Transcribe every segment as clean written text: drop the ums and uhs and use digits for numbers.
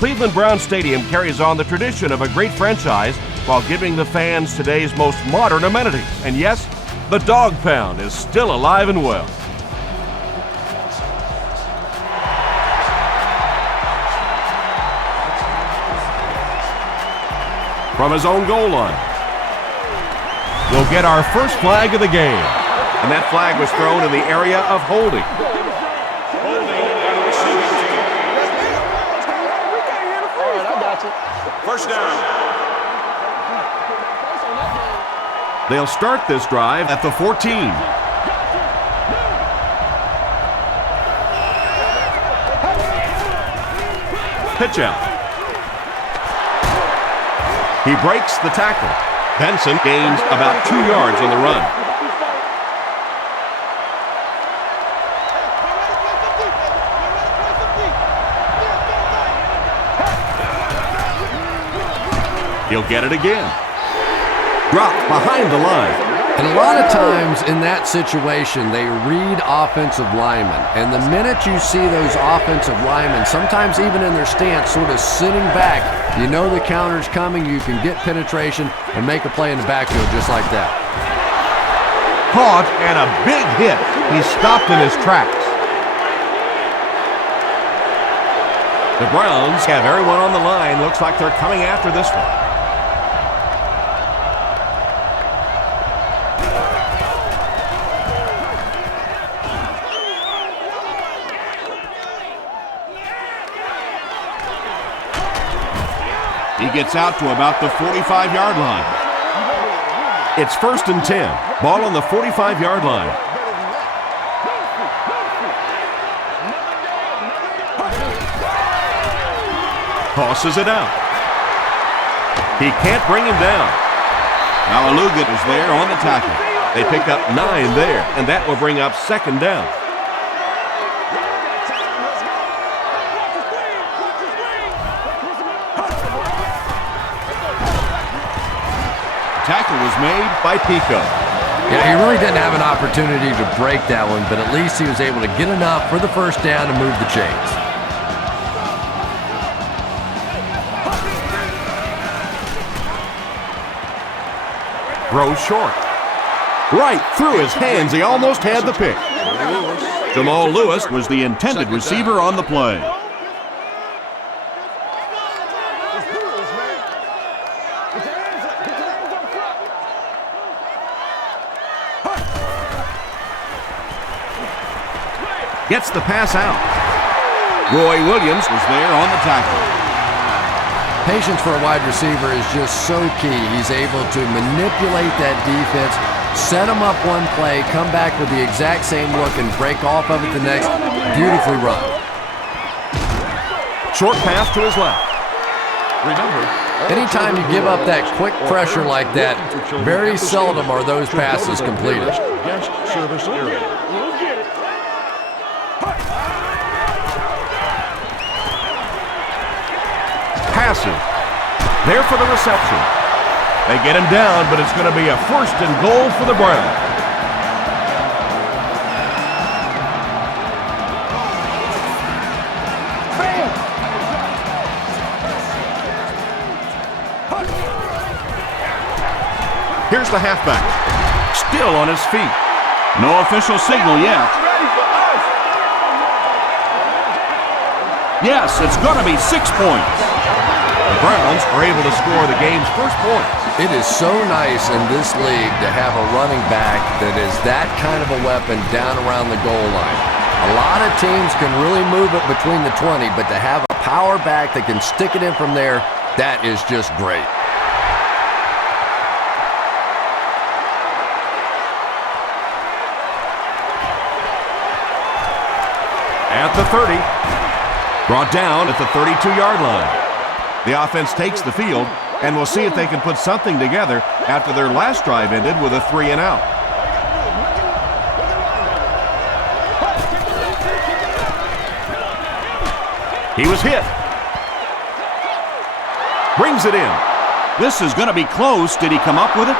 Cleveland Browns Stadium carries on the tradition of a great franchise while giving the fans today's most modern amenities. And yes, the dog pound is still alive and well. From his own goal line, we'll get our first flag of the game. And that flag was thrown in the area of holding. First down. They'll start this drive at the 14. Pitch out. He breaks the tackle. Benson gains about 2 yards on the run. He'll get it again. Dropped behind the line. And a lot of times in that situation, they read offensive linemen. And the minute you see those offensive linemen, sometimes even in their stance, sort of sitting back, you know the counter's coming, you can get penetration and make a play in the backfield just like that. Caught and a big hit. He stopped in his tracks. The Browns have everyone on the line. Looks like they're coming after this one. He gets out to about the 45-yard line. It's 1st and 10. Ball on the 45-yard line. Tosses it out. He can't bring him down. Malaluga is there on the tackle. They pick up 9 there, and that will bring up 2nd down. Tackle was made by Pico. Yeah, he really didn't have an opportunity to break that one, but at least he was able to get enough for the first down to move the chains. Throw short. Right through his hands. He almost had the pick. Jamal Lewis was the intended receiver on the play. Gets the pass out. Roy Williams was there on the tackle. Patience for a wide receiver is just so key. He's able to manipulate that defense, set them up one play, come back with the exact same look, and break off of it the next. Beautifully run. Short pass to his left. Remember, anytime you give up that quick pressure like that, very seldom are those passes completed. Guest service area. Passing. There for the reception. They get him down, but it's going to be a 1st and goal for the Browns. Here's the halfback. Still on his feet. No official signal yet. Yes, it's going to be 6 points. The Browns are able to score the game's first points. It is so nice in this league to have a running back that is that kind of a weapon down around the goal line. A lot of teams can really move it between the 20, but to have a power back that can stick it in from there, that is just great. At the 30. Brought down at the 32-yard line. The offense takes the field, and we'll see if they can put something together after their last drive ended with a 3 and out. He was hit. Brings it in. This is going to be close. Did he come up with it?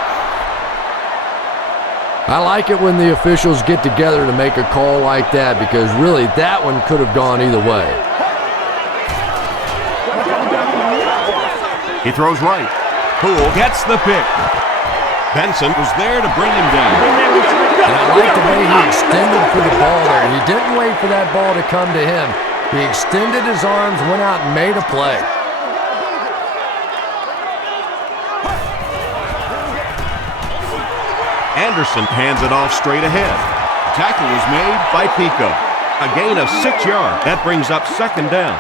I like it when the officials get together to make a call like that, because really that one could have gone either way. He throws right. Poole gets the pick. Benson was there to bring him down. And I like the way he extended for the ball there. He didn't wait for that ball to come to him. He extended his arms, went out and made a play. Anderson hands it off straight ahead. Tackle was made by Pico. A gain of 6 yards. That brings up second down.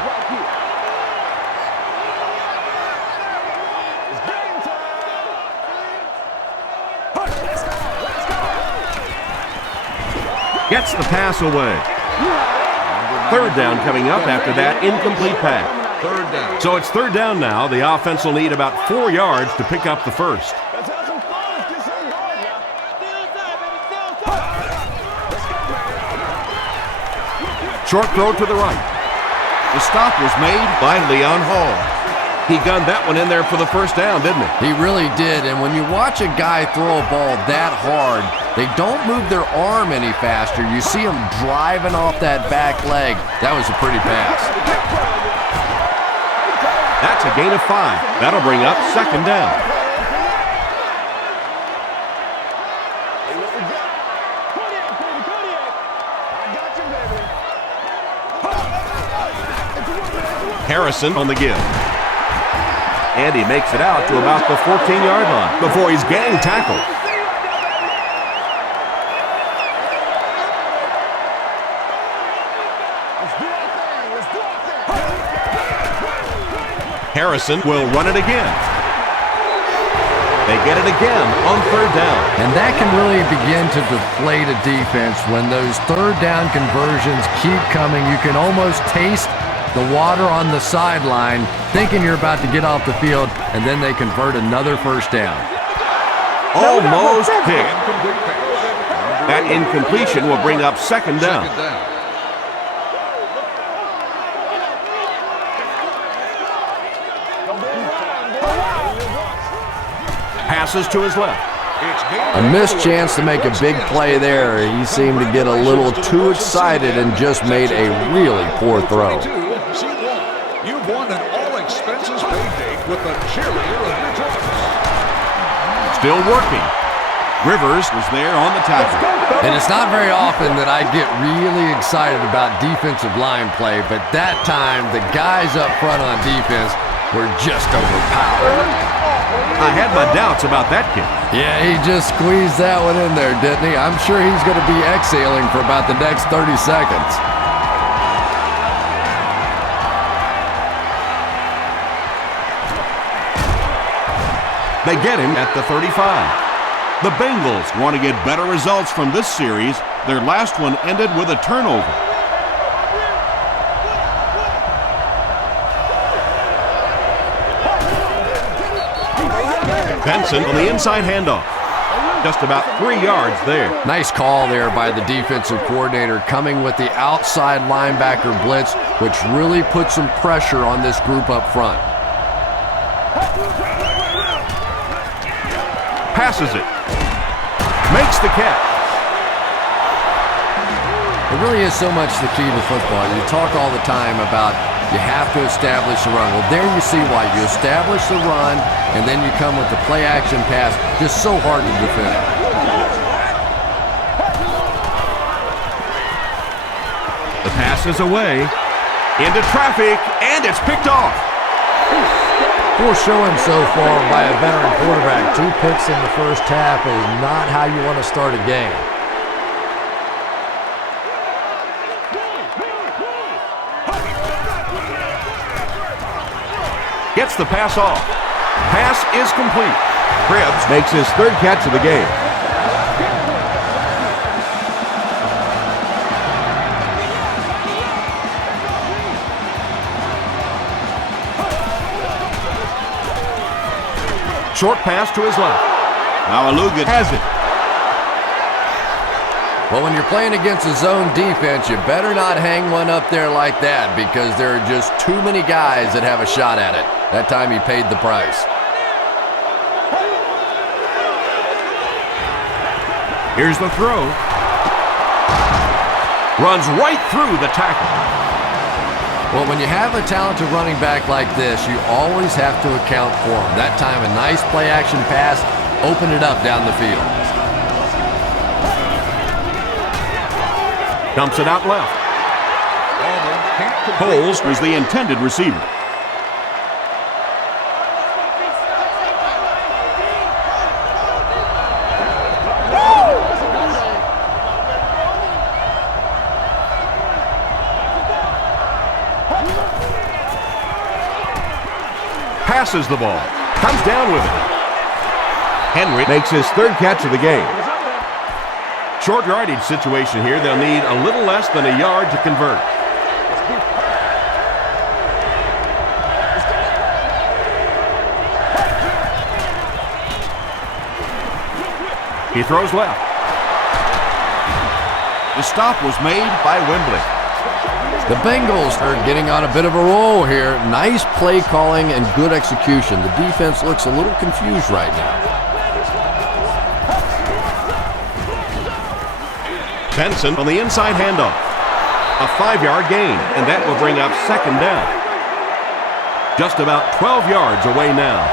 Gets the pass away. Third down coming up after that incomplete pass. Third down. So it's third down now. The offense will need about 4 yards to pick up the first. Short throw to the right. The stop was made by Leon Hall. He gunned that one in there for the first down, didn't he? He really did, and when you watch a guy throw a ball that hard, they don't move their arm any faster. You see him driving off that back leg. That was a pretty pass. That's a gain of 5. That'll bring up second down. Harrison on the give. And he makes it out to about the 14-yard line before he's gang tackled. Harrison will run it again. They get it again on third down. And that can really begin to deflate a defense when those third down conversions keep coming. You can almost taste the water on the sideline, thinking you're about to get off the field, and then they convert another first down. Almost picked. That incompletion will bring up second down. Passes to his left. A missed chance to make a big play there. He seemed to get a little too excited and just made a really poor throw. You've won an all-expenses paid date with the cheerleader of your choice. Still working. Rivers was there on the tackle. And it's not very often that I get really excited about defensive line play, but that time the guys up front on defense were just overpowered. I had my doubts about that kid. Yeah, he just squeezed that one in there, didn't he? I'm sure he's going to be exhaling for about the next 30 seconds. They get him at the 35. The Bengals want to get better results from this series. Their last one ended with a turnover. Benson on the inside handoff. Just about 3 yards there. Nice call there by the defensive coordinator, coming with the outside linebacker blitz, which really put some pressure on this group up front. Passes it. Makes the catch. It really is so much the key to football. You talk all the time about you have to establish the run. Well, there you see why. You establish the run, and then you come with the play-action pass. Just so hard to defend. The pass is away. Into traffic, and it's picked off. Poor showing so far by a veteran quarterback. 2 picks in the first half is not how you want to start a game. Gets the pass off. Pass is complete. Cribbs makes his 3rd catch of the game. Short pass to his left. Now Aluga has it. Well, when you're playing against a zone defense, you better not hang one up there like that because there are just too many guys that have a shot at it. That time he paid the price. Here's the throw. Runs right through the tackle. Well, when you have a talented running back like this, you always have to account for him. That time, a nice play-action pass opened it up down the field. Dumps it out left. Coles was the intended receiver. Passes the ball. Comes down with it. Henry makes his third catch of the game. Short yardage situation here. They'll need a little less than a yard to convert. He throws left. The stop was made by Wembley. The Bengals are getting on a bit of a roll here. Nice play calling and good execution. The defense looks a little confused right now. Benson on the inside handoff. A 5-yard gain, and that will bring up second down. Just about 12 yards away now.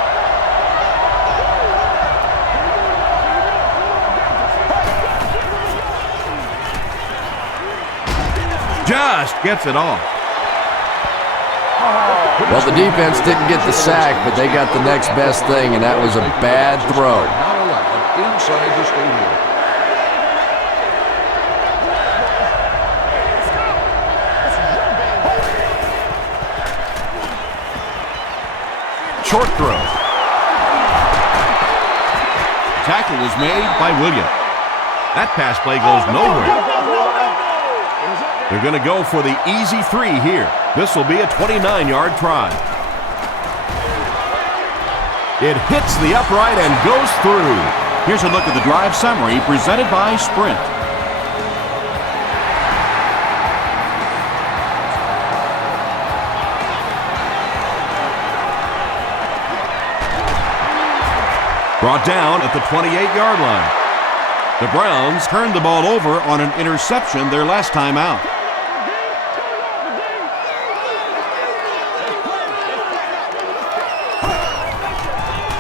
Just gets it off. Well, the defense didn't get the sack, but they got the next best thing, and that was a bad throw. Not allowed inside the stadium. Short throw. Tackle was made by Williams. That pass play goes nowhere. They're going to go for the easy 3 here. This will be a 29-yard try. It hits the upright and goes through. Here's a look at the drive summary presented by Sprint. Brought down at the 28-yard line. The Browns turned the ball over on an interception their last time out.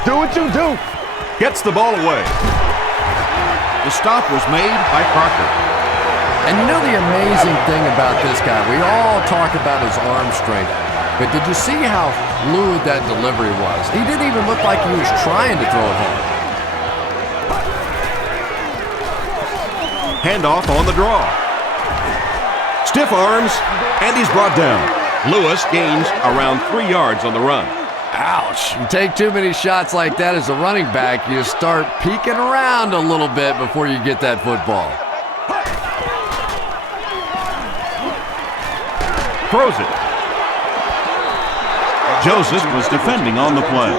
Do what you do. Gets the ball away. The stop was made by Parker. And you know the amazing thing about this guy, we all talk about his arm strength, but did you see how fluid that delivery was? He didn't even look like he was trying to throw it home. Handoff on the draw. Stiff arms, and he's brought down. Lewis gains around 3 yards on the run. Ouch. You take too many shots like that as a running back, you start peeking around a little bit before you get that football. Throws it. Joseph was defending on the play.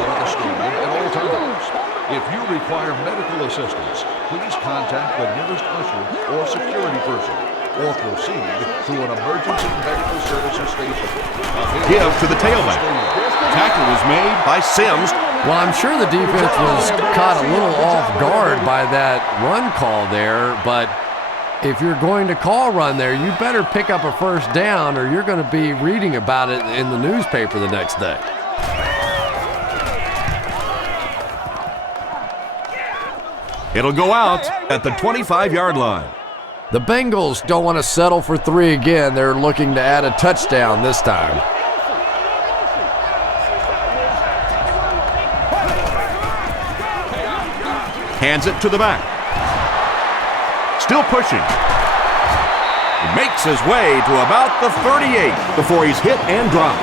If you require medical assistance, please contact the nearest usher or security person, or proceed to an emergency medical services station. Give to the tailback. Tackle was made by Sims. Well, I'm sure the defense was caught a little off guard by that run call there, but if you're going to call run there, you better pick up a first down or you're going to be reading about it in the newspaper the next day. It'll go out at the 25-yard line. The Bengals don't want to settle for 3 again. They're looking to add a touchdown this time. Hands it to the back. Still pushing. He makes his way to about the 38 before he's hit and dropped.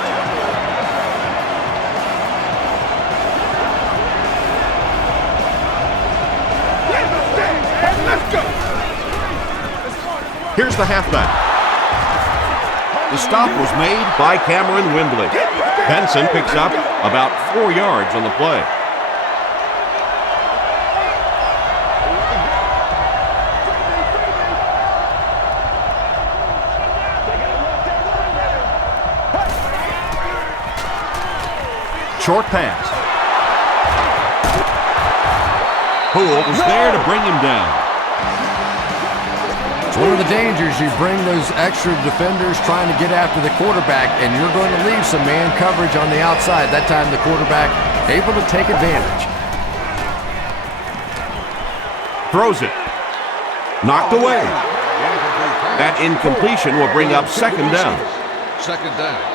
Here's the halfback. The stop was made by Cameron Wembley. Benson picks up about 4 yards on the play. Short pass. Poole was there to bring him down. It's one of the the dangers. You bring those extra defenders trying to get after the quarterback, and you're going to leave some man coverage on the outside. That time the quarterback able to take advantage. Throws it. Knocked away. That incompletion will bring up second down. Second down.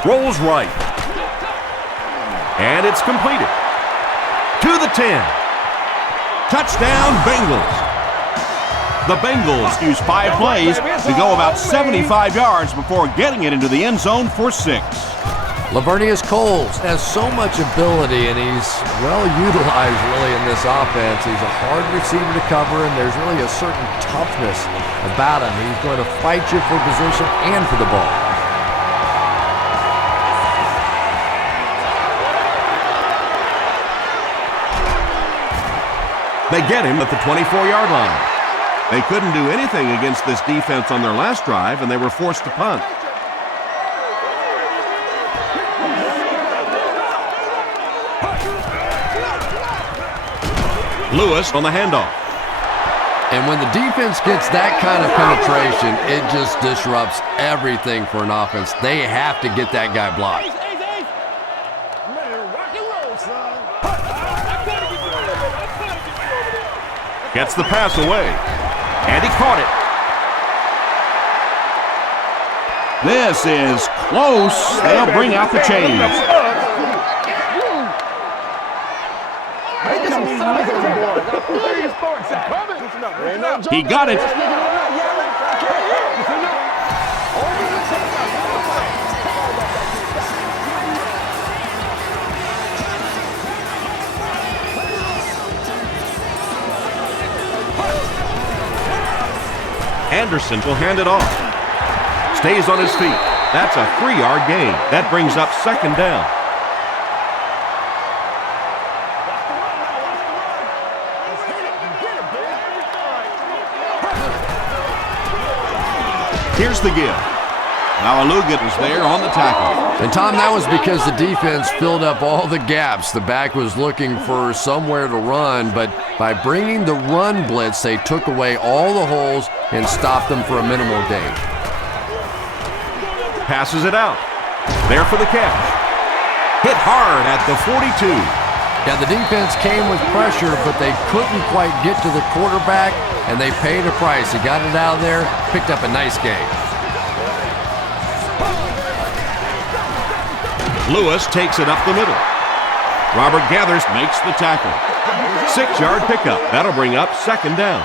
Rolls right. And it's completed. To the 10. Touchdown, Bengals. The Bengals use 5 plays to go about 75 yards before getting it into the end zone for 6. Lavernius Coles has so much ability, and he's well utilized really in this offense. He's a hard receiver to cover, and there's really a certain toughness about him. He's going to fight you for position and for the ball. They get him at the 24-yard line. They couldn't do anything against this defense on their last drive, and they were forced to punt. Lewis on the handoff. And when the defense gets that kind of penetration, it just disrupts everything for an offense. They have to get that guy blocked. Gets the pass away. And he caught it. This is close. They'll bring out the chains. He got it. Anderson will hand it off. Stays on his feet. That's a 3-yard gain. That brings up second down. Here's the give. Now Alugat was there on the tackle. And Tom, that was because the defense filled up all the gaps. The back was looking for somewhere to run, but by bringing the run blitz, they took away all the holes and stopped them for a minimal gain. Passes it out. There for the catch. Hit hard at the 42. Yeah, the defense came with pressure, but they couldn't quite get to the quarterback, and they paid a price. He got it out of there, picked up a nice gain. Lewis takes it up the middle. Robert Gathers makes the tackle. 6-yard pickup. That'll bring up second down.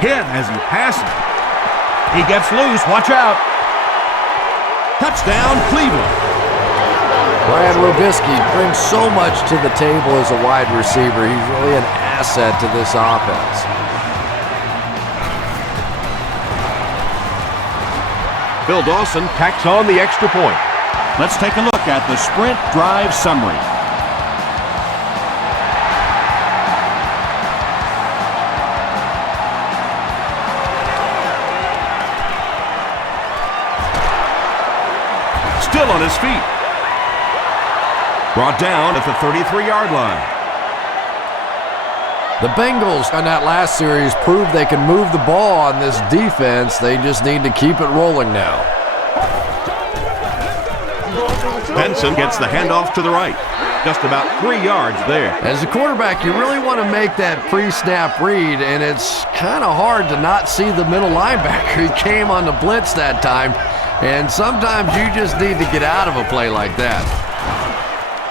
Hit as he passes. He gets loose. Watch out. Touchdown, Cleveland. Brian Robisky brings so much to the table as a wide receiver. He's really an asset to this offense. Bill Dawson tacks on the extra point. Let's take a look at the sprint drive summary. Still on his feet. Brought down at the 33-yard line. The Bengals on that last series proved they can move the ball on this defense. They just need to keep it rolling now. Benson gets the handoff to the right. Just about 3 yards there. As a quarterback, you really want to make that pre-snap read, and it's kind of hard to not see the middle linebacker. He came on the blitz that time, and sometimes you just need to get out of a play like that.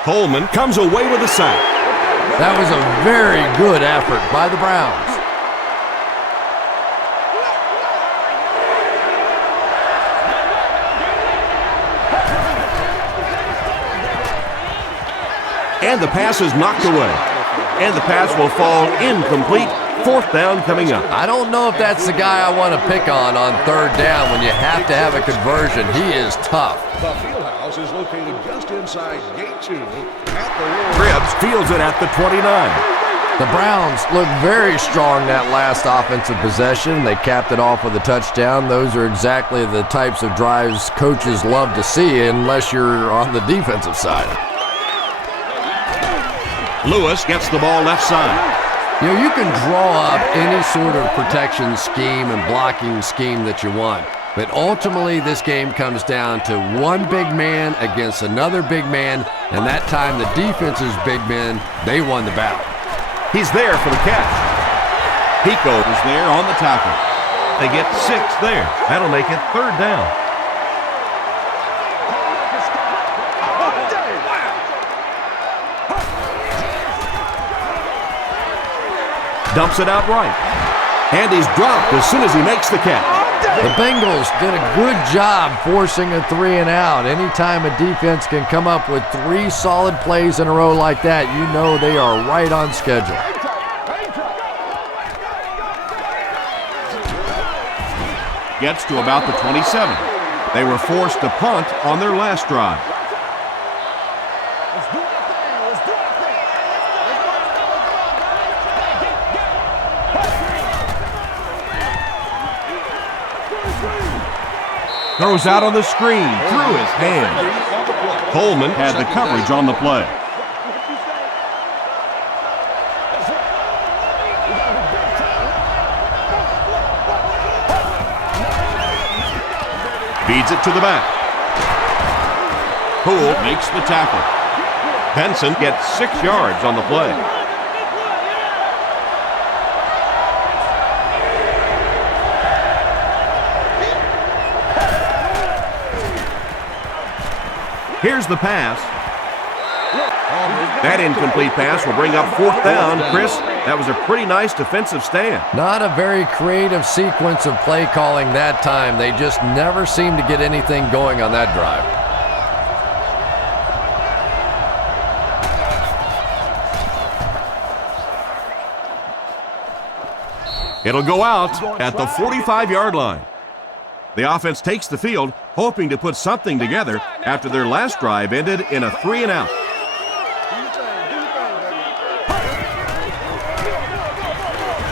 Coleman comes away with a sack. That was a very good effort by the Browns. And the pass is knocked away. And the pass will fall incomplete 4th down coming up. I don't know if that's the guy I want to pick on 3rd down when you have to have a conversion. He is tough. The field house is located just inside gate 2 at the Cribbs fields it at the 29. The Browns look very strong that last offensive possession. They capped it off with a touchdown. Those are exactly the types of drives coaches love to see unless you're on the defensive side. Lewis gets the ball left side. You know, you can draw up any sort of protection scheme and blocking scheme that you want. But ultimately, this game comes down to one big man against another big man. And that time, the defense's big men, they won the battle. He's there for the catch. Pico is there on the tackle. They get 6 there. That'll make it 3rd down. Dumps it out right. And he's dropped as soon as he makes the catch. The Bengals did a good job forcing a 3 and out. Anytime a defense can come up with 3 solid plays in a row like that, you know they are right on schedule. Gets to about the 27. They were forced to punt on their last drive. Throws out on the screen, through his hand. Coleman had the coverage on the play. Feeds it to the back. Poole makes the tackle. Benson gets 6 yards on the play. Here's the pass. That incomplete pass will bring up 4th down. Chris, that was a pretty nice defensive stand. Not a very creative sequence of play calling that time. They just never seemed to get anything going on that drive. It'll go out at the 45-yard line. The offense takes the field, hoping to put something together after their last drive ended in a 3 and out.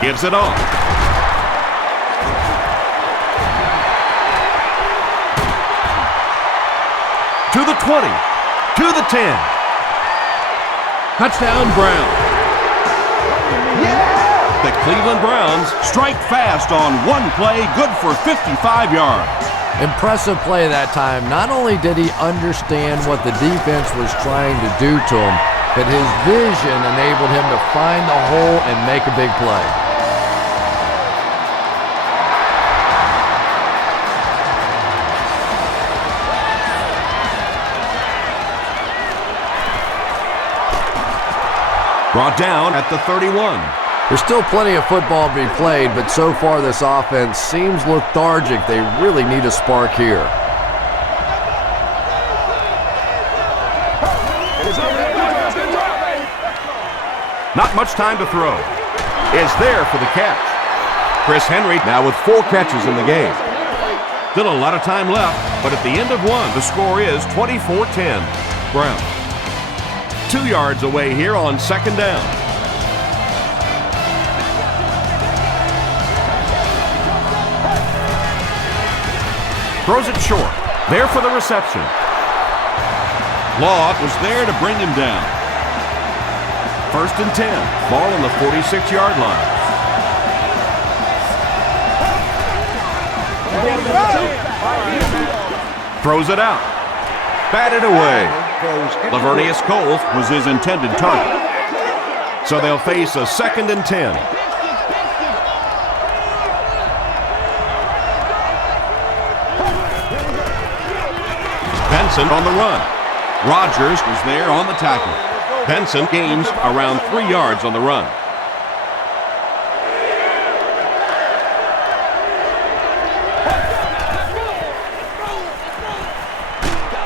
Gives it off. To the 20, to the 10. Touchdown, Browns. The Cleveland Browns strike fast on one play, good for 55 yards. Impressive play that time. Not only did he understand what the defense was trying to do to him, but his vision enabled him to find the hole and make a big play. Brought down at the 31. There's still plenty of football to be played, but so far this offense seems lethargic. They really need a spark here. Not much time to throw. Is there for the catch. Chris Henry now with 4 catches in the game. Still a lot of time left, but at the end of one, the score is 24-10. Browns. 2 yards away here on 2nd down. Throws it short. There for the reception. Law was there to bring him down. 1st and 10. Ball on the 46-yard line. Throws it out. Batted away. Lavernius Cole was his intended target. So they'll face a 2nd and 10. Benson on the run. Rodgers was there on the tackle. Benson gains around 3 yards on the run.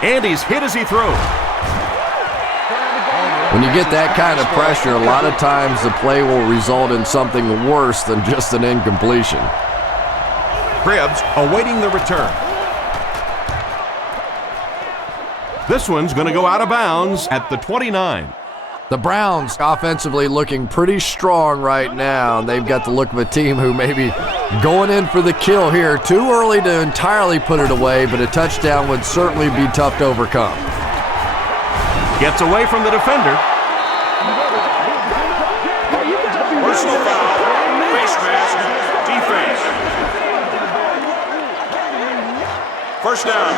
And he's hit as he throws. When you get that kind of pressure, a lot of times the play will result in something worse than just an incompletion. Cribbs awaiting the return. This one's going to go out of bounds at the 29. The Browns offensively looking pretty strong right now. They've got the look of a team who may be going in for the kill here. Too early to entirely put it away, but a touchdown would certainly be tough to overcome. Gets away from the defender. Personal foul, face mask, defense. First down.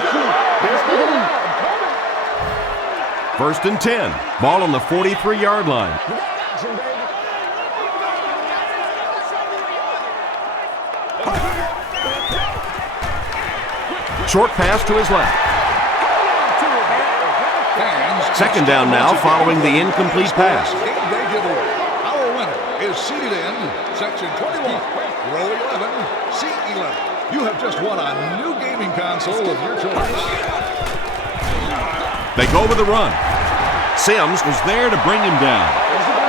First and 10. Ball on the 43-yard line. Short pass to his left. Second down now following the incomplete pass. Our winner is seated in section 21, row 11, seat 11. You have just won a new gaming console of your choice. They go with the run. Sims was there to bring him down.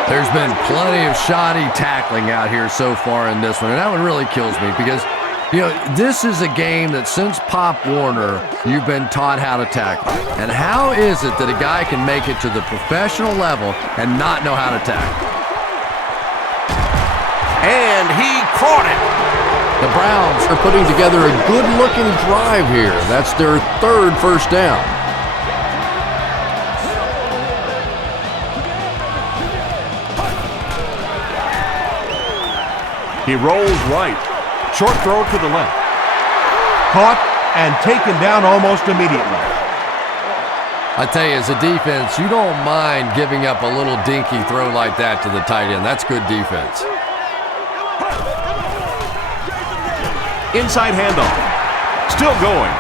There's been plenty of shoddy tackling out here so far in this one, and that one really kills me because, you know, this is a game that since Pop Warner, you've been taught how to tackle. And how is it that a guy can make it to the professional level and not know how to tackle? And he caught it. The Browns are putting together a good-looking drive here. That's their third first down. He rolls right. Short throw to the left. Caught and taken down almost immediately. I tell you, as a defense, you don't mind giving up a little dinky throw like that to the tight end. That's good defense. Inside handoff. Still going.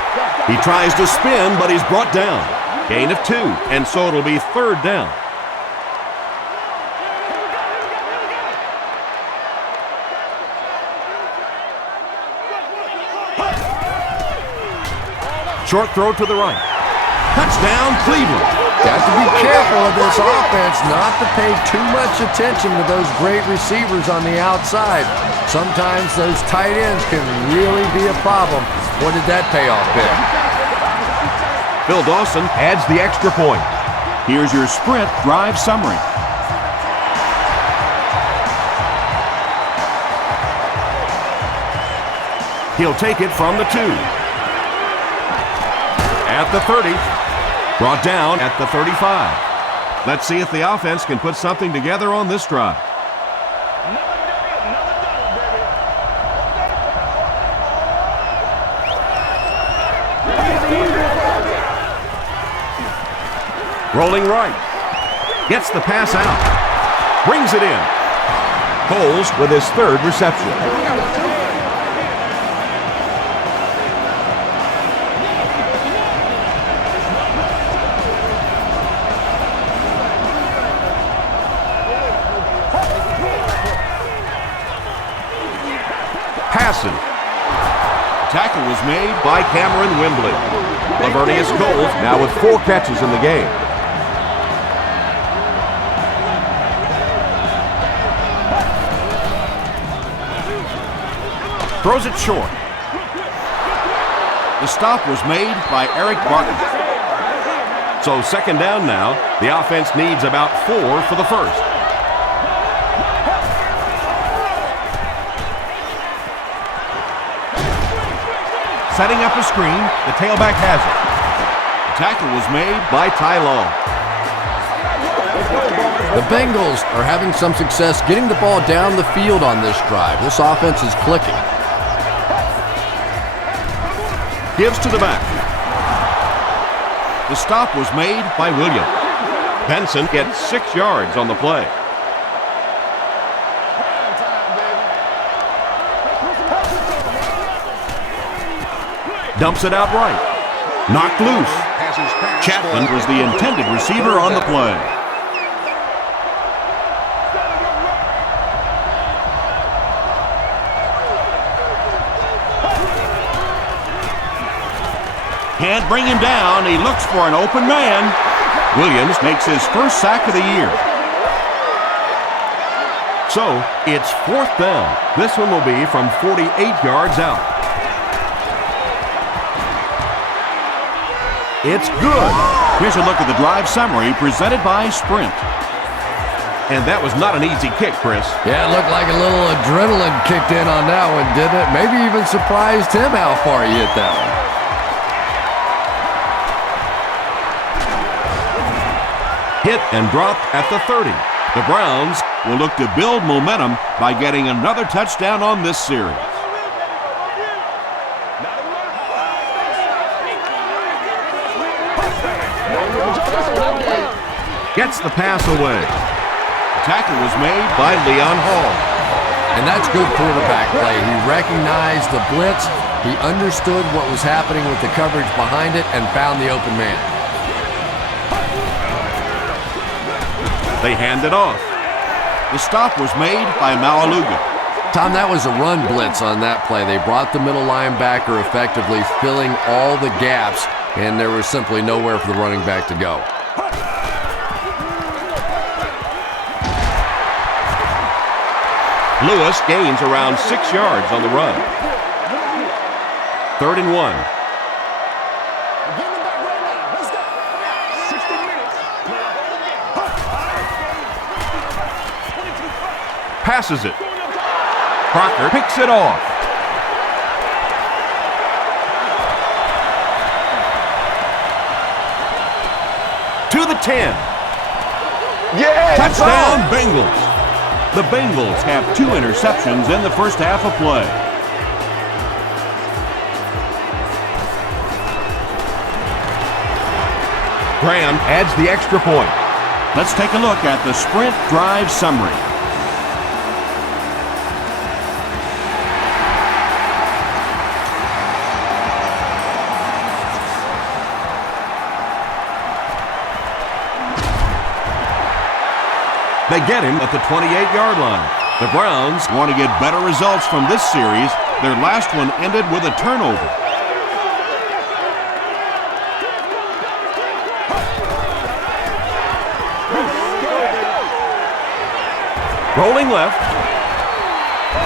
He tries to spin, but he's brought down. Gain of 2, and so it'll be third down. Short throw to the right. Touchdown, Cleveland. Got to be careful of this offense not to pay too much attention to those great receivers on the outside. Sometimes those tight ends can really be a problem. What did that payoff be? Phil Dawson adds the extra point. Here's your sprint drive summary. He'll take it from the 2. At the 30. Brought down at the 35. Let's see if the offense can put something together on this drive. Rolling right. Gets the pass out. Brings it in. Coles with his third reception. Passing. Tackle was made by Cameron Wembley. Lavernius Coles now with 4 catches in the game. Throws it short. The stop was made by Eric Barton. So second down now. The offense needs about 4 for the first. Setting up a screen, the tailback has it. The tackle was made by Ty Long. The Bengals are having some success getting the ball down the field on this drive. This offense is clicking. Gives to the back. The stop was made by Williams. Benson gets 6 yards on the play. Dumps it out right. Knocked loose. Chapman was the intended receiver on the play. Can't bring him down. He looks for an open man. Williams makes his first sack of the year. So, it's 4th down. This one will be from 48 yards out. It's good. Here's a look at the drive summary presented by Sprint. And that was not an easy kick, Chris. Yeah, it looked like a little adrenaline kicked in on that one, didn't it? Maybe even surprised him how far he hit that one. Hit and dropped at the 30. The Browns will look to build momentum by getting another touchdown on this series. Gets the pass away. Tackle was made by Leon Hall. And that's good quarterback play. He recognized the blitz, he understood what was happening with the coverage behind it, and found the open man. They hand it off. The stop was made by Malaluga. Tom, that was a run blitz on that play. They brought the middle linebacker effectively, filling all the gaps, and there was simply nowhere for the running back to go. Lewis gains around 6 yards on the run. 3rd and 1. Passes it. Crocker picks it off. To the 10. Yeah! Touchdown, Bengals. The Bengals have 2 interceptions in the first half of play. Graham adds the extra point. Let's take a look at the Sprint drive summary. They get him at the 28-yard line. The Browns want to get better results from this series. Their last one ended with a turnover. Rolling left.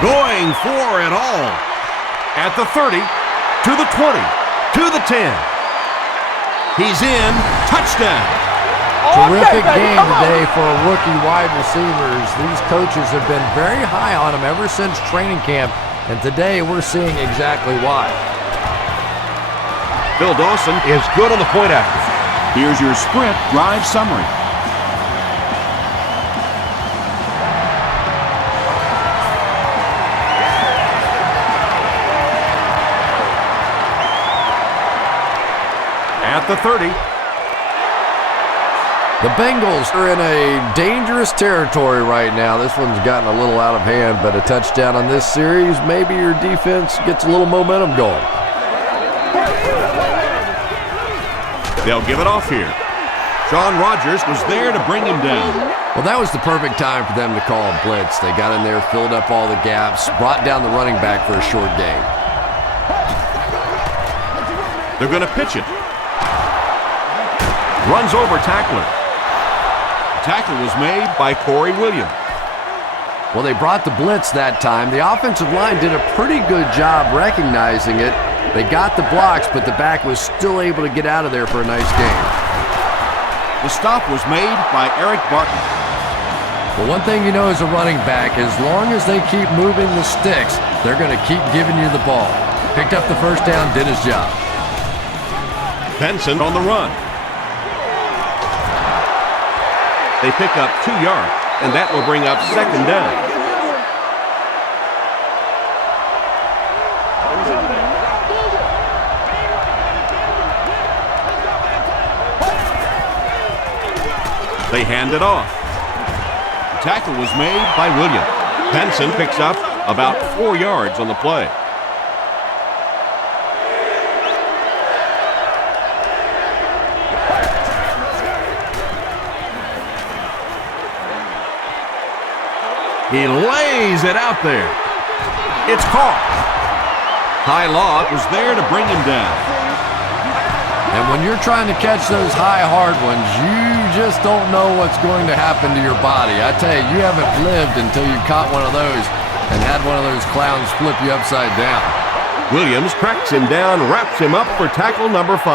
Going for it all. At the 30, to the 20, to the 10. He's in. Touchdown. Terrific game today for rookie wide receivers. These coaches have been very high on him ever since training camp, and today we're seeing exactly why. Phil Dawson is good on the point after. Here's your Sprint drive summary. At the 30. The Bengals are in a dangerous territory right now. This one's gotten a little out of hand, but a touchdown on this series, maybe your defense gets a little momentum going. They'll give it off here. Sean Rogers was there to bring him down. Well, that was the perfect time for them to call a blitz. They got in there, filled up all the gaps, brought down the running back for a short gain. They're going to pitch it. Runs over tackler. Tackle was made by Corey Williams. Well, they brought the blitz that time. The offensive line did a pretty good job recognizing it. They got the blocks, but the back was still able to get out of there for a nice gain. The stop was made by Eric Barton. Well, one thing you know as a running back, as long as they keep moving the sticks, they're going to keep giving you the ball. Picked up the first down, did his job. Benson on the run. They pick up 2 yards, and that will bring up 2nd down. They hand it off. The tackle was made by Williams. Benson picks up about 4 yards on the play. He lays it out there. It's caught. Ty Law was there to bring him down. And when you're trying to catch those high, hard ones, you just don't know what's going to happen to your body. I tell you, you haven't lived until you caught one of those and had one of those clowns flip you upside down. Williams cracks him down, wraps him up for tackle number 5.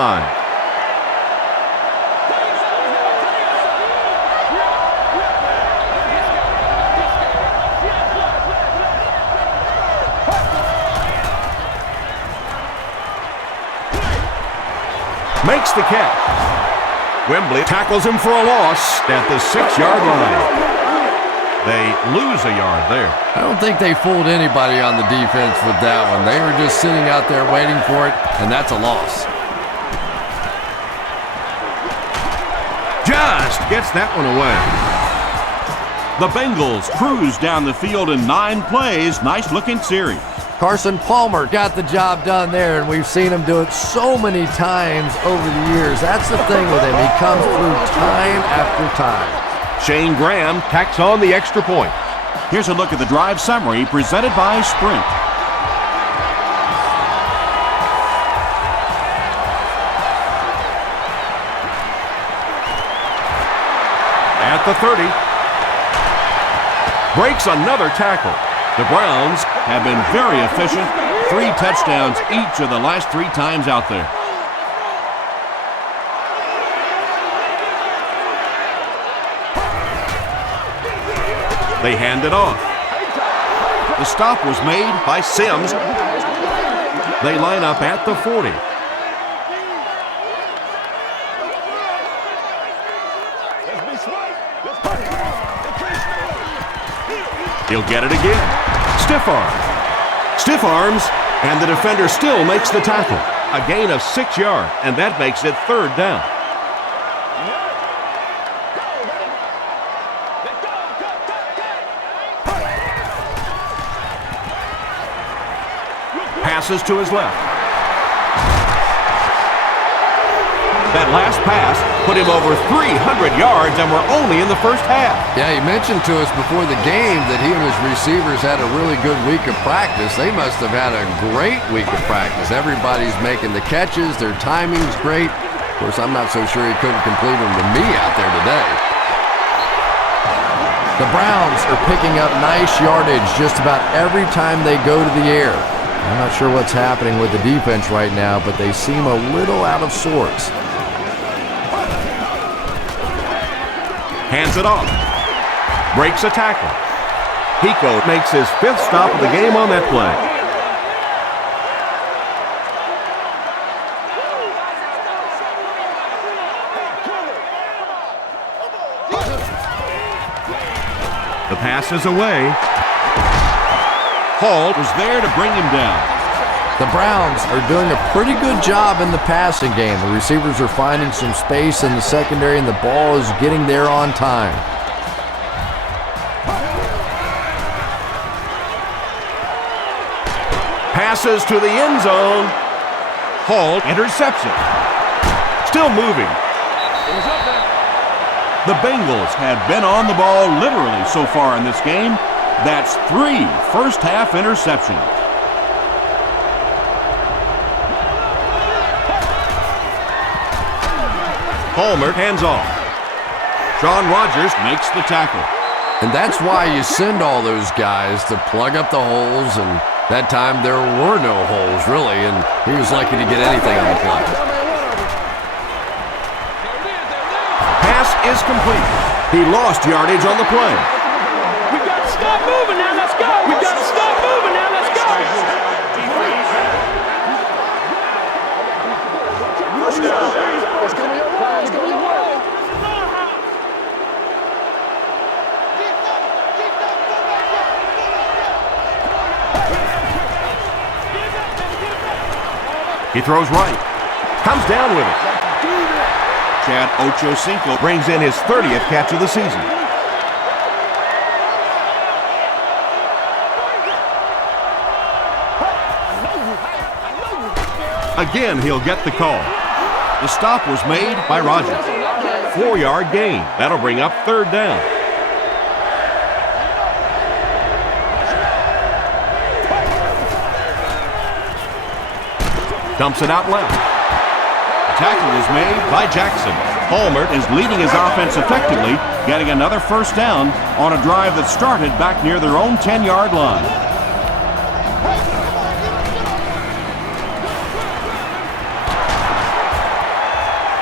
Makes the catch. Wembley tackles him for a loss at the 6-yard line. They lose a yard there. I don't think they fooled anybody on the defense with that one. They were just sitting out there waiting for it, and that's a loss. Just gets that one away. The Bengals cruise down the field in 9 plays. Nice-looking series. Carson Palmer got the job done there, and we've seen him do it so many times over the years. That's the thing with him. He comes through time after time. Shane Graham tacks on the extra point. Here's a look at the drive summary presented by Sprint. At the 30. Breaks another tackle. The Browns have been very efficient. 3 touchdowns each of the last 3 times out there. They hand it off. The stop was made by Sims. They line up at the 40. He'll get it again. Stiff arm. Stiff arms, and the defender still makes the tackle. A gain of 6 yards, and that makes it 3rd down. Passes to his left. That last pass put him over 300 yards, and we're only in the first half. Yeah, he mentioned to us before the game that he and his receivers had a really good week of practice. They must have had a great week of practice. Everybody's making the catches. Their timing's great. Of course, I'm not so sure he couldn't complete them to me out there today. The Browns are picking up nice yardage just about every time they go to the air. I'm not sure what's happening with the defense right now, but they seem a little out of sorts. Hands it off. Breaks a tackle. Pico makes his 5th stop of the game on that play. The pass is away. Hall was there to bring him down. The Browns are doing a pretty good job in the passing game. The receivers are finding some space in the secondary, and the ball is getting there on time. Passes to the end zone. Hall intercepts it. Still moving. The Bengals have been on the ball literally so far in this game. That's 3 first-half interceptions. Palmer hands off. Sean Rogers makes the tackle. And that's why you send all those guys to plug up the holes, and that time there were no holes, really, and he was lucky to get anything on the play. Pass is complete. He lost yardage on the play. We've got to stop moving now, let's go! We've got to stop moving now, let's go! First down. It's coming your way. It's coming your way. He throws right. Comes down with it. Chad Ochocinco brings in his 30th catch of the season. Again, he'll get the call. The stop was made by Rogers. 4-yard gain. That'll bring up 3rd down. Dumps it out left. The tackle is made by Jackson. Palmer is leading his offense effectively, getting another first down on a drive that started back near their own 10-yard line.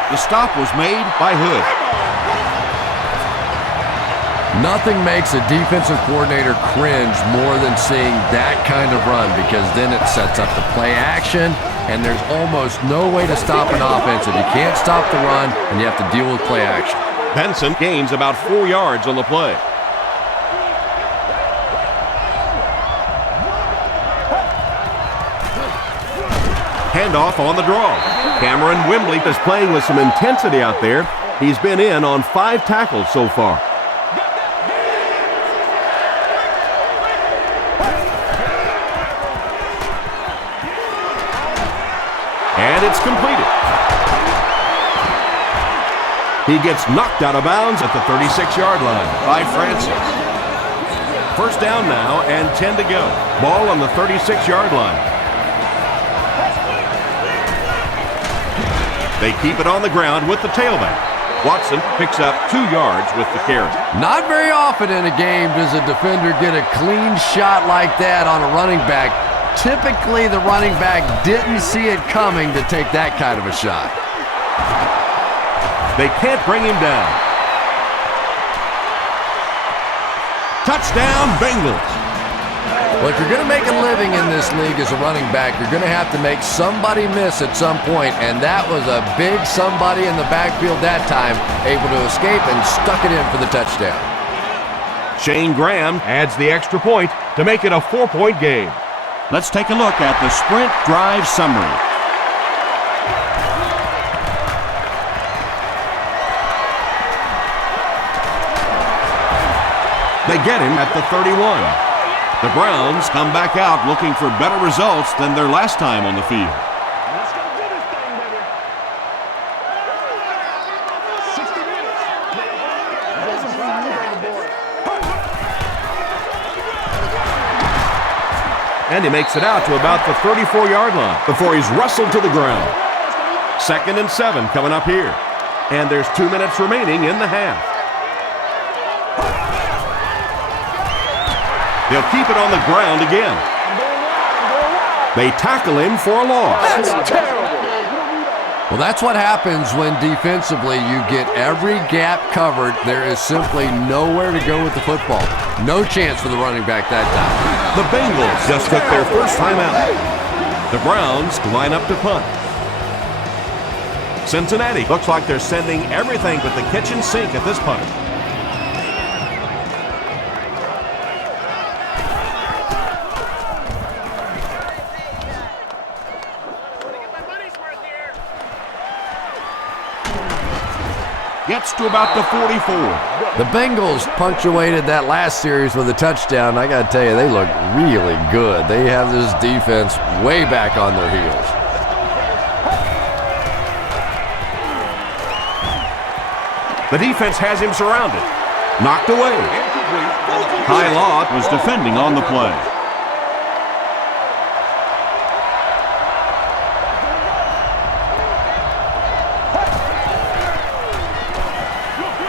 The stop was made by Hood. Nothing makes a defensive coordinator cringe more than seeing that kind of run, because then it sets up the play action, and there's almost no way to stop an offense if you can't stop the run and you have to deal with play action. Benson gains about 4 yards on the play. Handoff on the draw. Cameron Wimbley is playing with some intensity out there. He's been in on 5 tackles so far. And it's completed. He gets knocked out of bounds at the 36-yard line by Francis. First down now and 10 to go. Ball on the 36-yard line. They keep it on the ground with the tailback. Watson picks up 2 yards with the carry. Not very often in a game does a defender get a clean shot like that on a running back. Typically, the running back didn't see it coming to take that kind of a shot. They can't bring him down. Touchdown, Bengals. Well, if you're going to make a living in this league as a running back, you're going to have to make somebody miss at some point, and that was a big somebody in the backfield that time, able to escape and stuck it in for the touchdown. Shane Graham adds the extra point to make it a 4-point game. Let's take a look at the sprint drive summary. They get him at the 31. The Browns come back out looking for better results than their last time on the field. Let's go do this thing, baby. 60 minutes. And he makes it out to about the 34-yard line before he's wrestled to the ground. 2nd and 7 coming up here. And there's 2 minutes remaining in the half. They'll keep it on the ground again. They tackle him for a loss. That's terrible. Well, that's what happens when defensively you get every gap covered. There is simply nowhere to go with the football. No chance for the running back that time. The Bengals just took their first time out. The Browns line up to punt. Cincinnati looks like they're sending everything but the kitchen sink at this punt. Gets to about the 44. The Bengals punctuated that last series with a touchdown. I got to tell you, they look really good. They have this defense way back on their heels. The defense has him surrounded. Knocked away. Ty Law was defending on the play.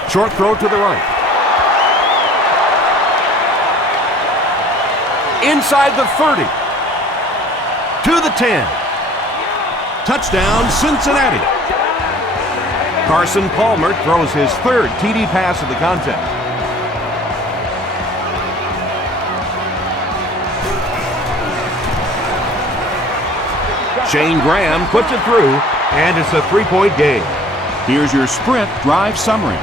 Short throw to the right. Inside the 30. To the 10. Touchdown, Cincinnati. Carson Palmer throws his 3rd TD pass of the contest. Shane Graham puts it through, and it's a 3-point game. Here's your sprint drive summary.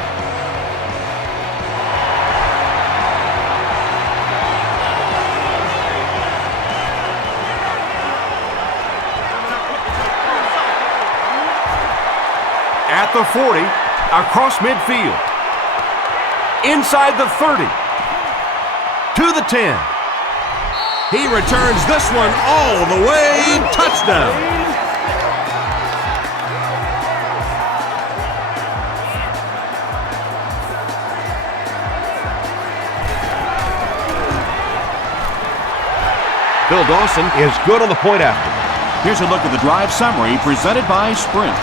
At the 40, across midfield. Inside the 30. To the 10. He returns this one all the way. Touchdown. Bill Dawson is good on the point after. Here's a look at the drive summary presented by Sprint.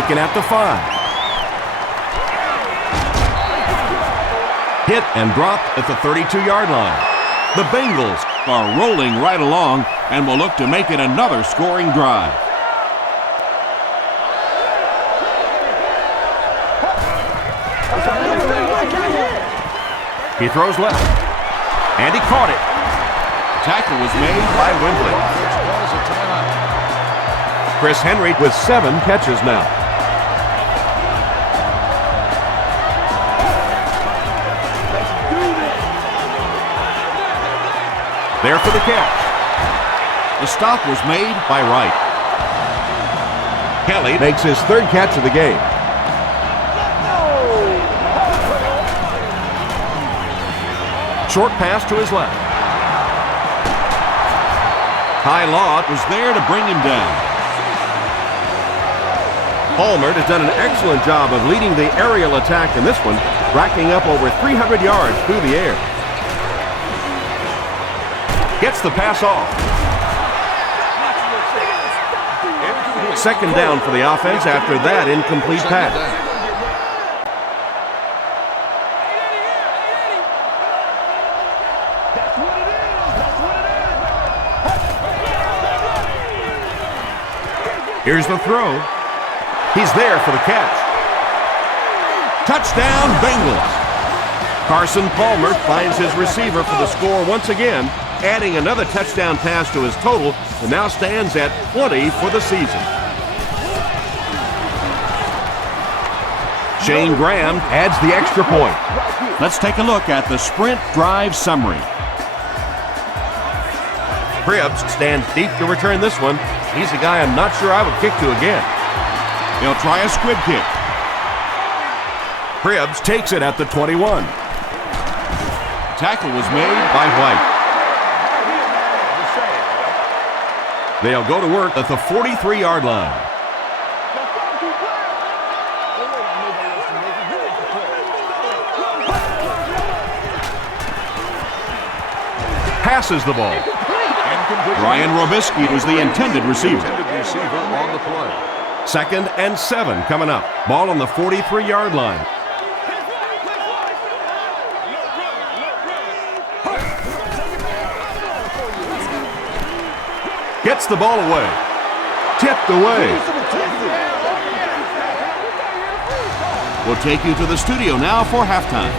taken at the 5. Hit and dropped at the 32-yard line. The Bengals are rolling right along and will look to make it another scoring drive. He throws left, and he caught it. The tackle was made by Wembley. Chris Henry with 7 catches now. There for the catch. The stop was made by Wright. Kelly makes his 3rd catch of the game. Short pass to his left. Ty Law was there to bring him down. Palmer has done an excellent job of leading the aerial attack in this one, racking up over 300 yards through the air. Gets the pass off. 2nd down for the offense after that incomplete pass. Here's the throw. He's there for the catch. Touchdown, Bengals. Carson Palmer finds his receiver for the score once again, adding another touchdown pass to his total, and now stands at 20 for the season. Shane Graham adds the extra point. Let's take a look at the sprint drive summary. Cribbs stands deep to return this one. He's a guy I'm not sure I would kick to again. He'll try a squib kick. Cribbs takes it at the 21. Tackle was made by White. They'll go to work at the 43-yard line. Passes the ball. Ryan Robisky was the intended receiver. On the play. 2nd and 7 coming up. Ball on the 43-yard line. Gets the ball away. Tipped away. We'll take you to the studio now for halftime.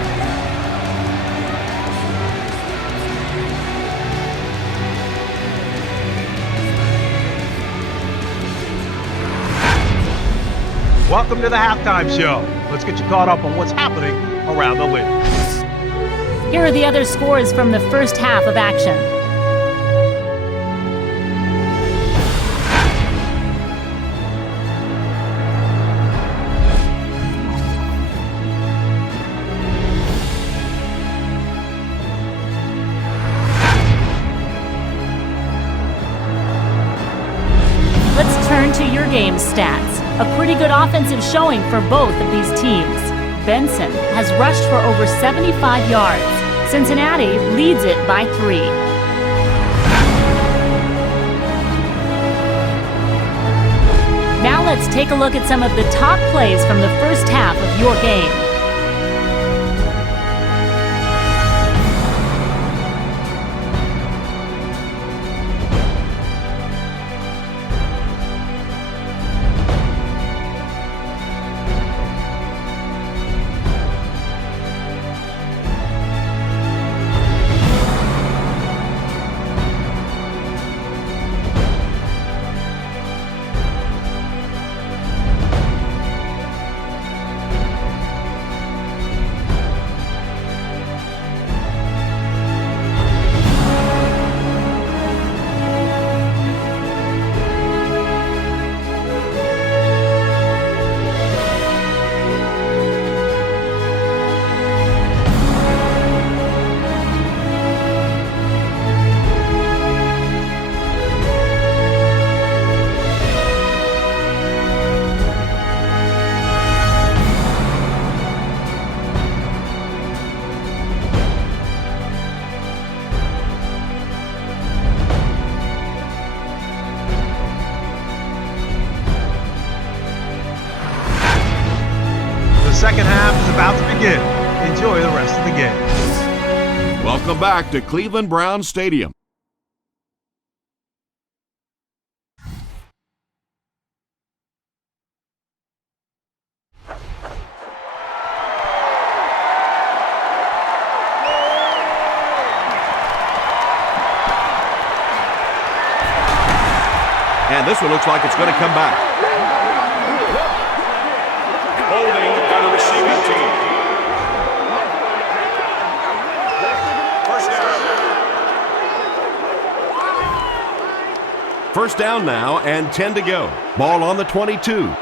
Welcome to the halftime show. Let's get you caught up on what's happening around the league. Here are the other scores from the first half of action. Let's turn to your game stats. A pretty good offensive showing for both of these teams. Benson has rushed for over 75 yards. Cincinnati leads it by 3. Now let's take a look at some of the top plays from the first half of your game. again. Enjoy the rest of the game. Welcome back to Cleveland Browns Stadium. And this one looks like it's going to come back. Holding by the receiving team. First down. First down now and 10 to go. Ball on the 22.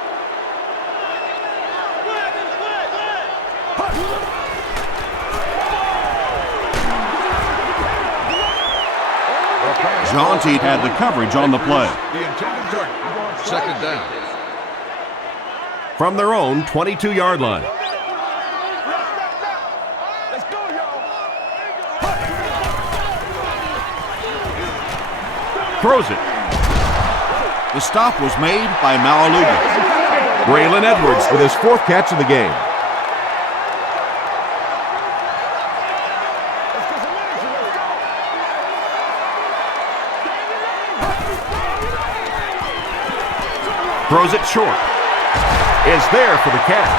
Jaunty had the coverage on the play. The intended target. Second down. From their own 22-yard line. Throws it. The stop was made by Malaluga. Braylon Edwards with his 4th catch of the game. Throws it short. Is there for the catch.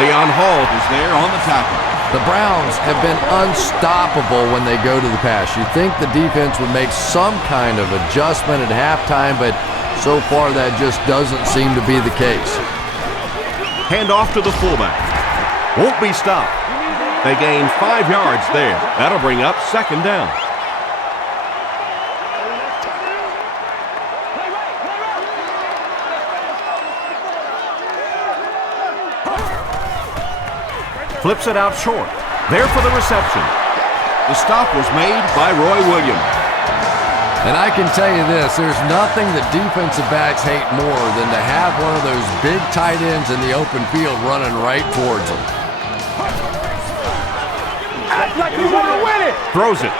Leon Hall is there on the tackle. The Browns have been unstoppable when they go to the pass. You'd think the defense would make some kind of adjustment at halftime, but so far that just doesn't seem to be the case. Hand off to the fullback. Won't be stopped. They gain 5 yards there. That'll bring up second down. Flips it out short. There for the reception. The stop was made by Roy Williams. And I can tell you this, there's nothing that defensive backs hate more than to have one of those big tight ends in the open field running right towards them. Act like you want to win it. Throws it.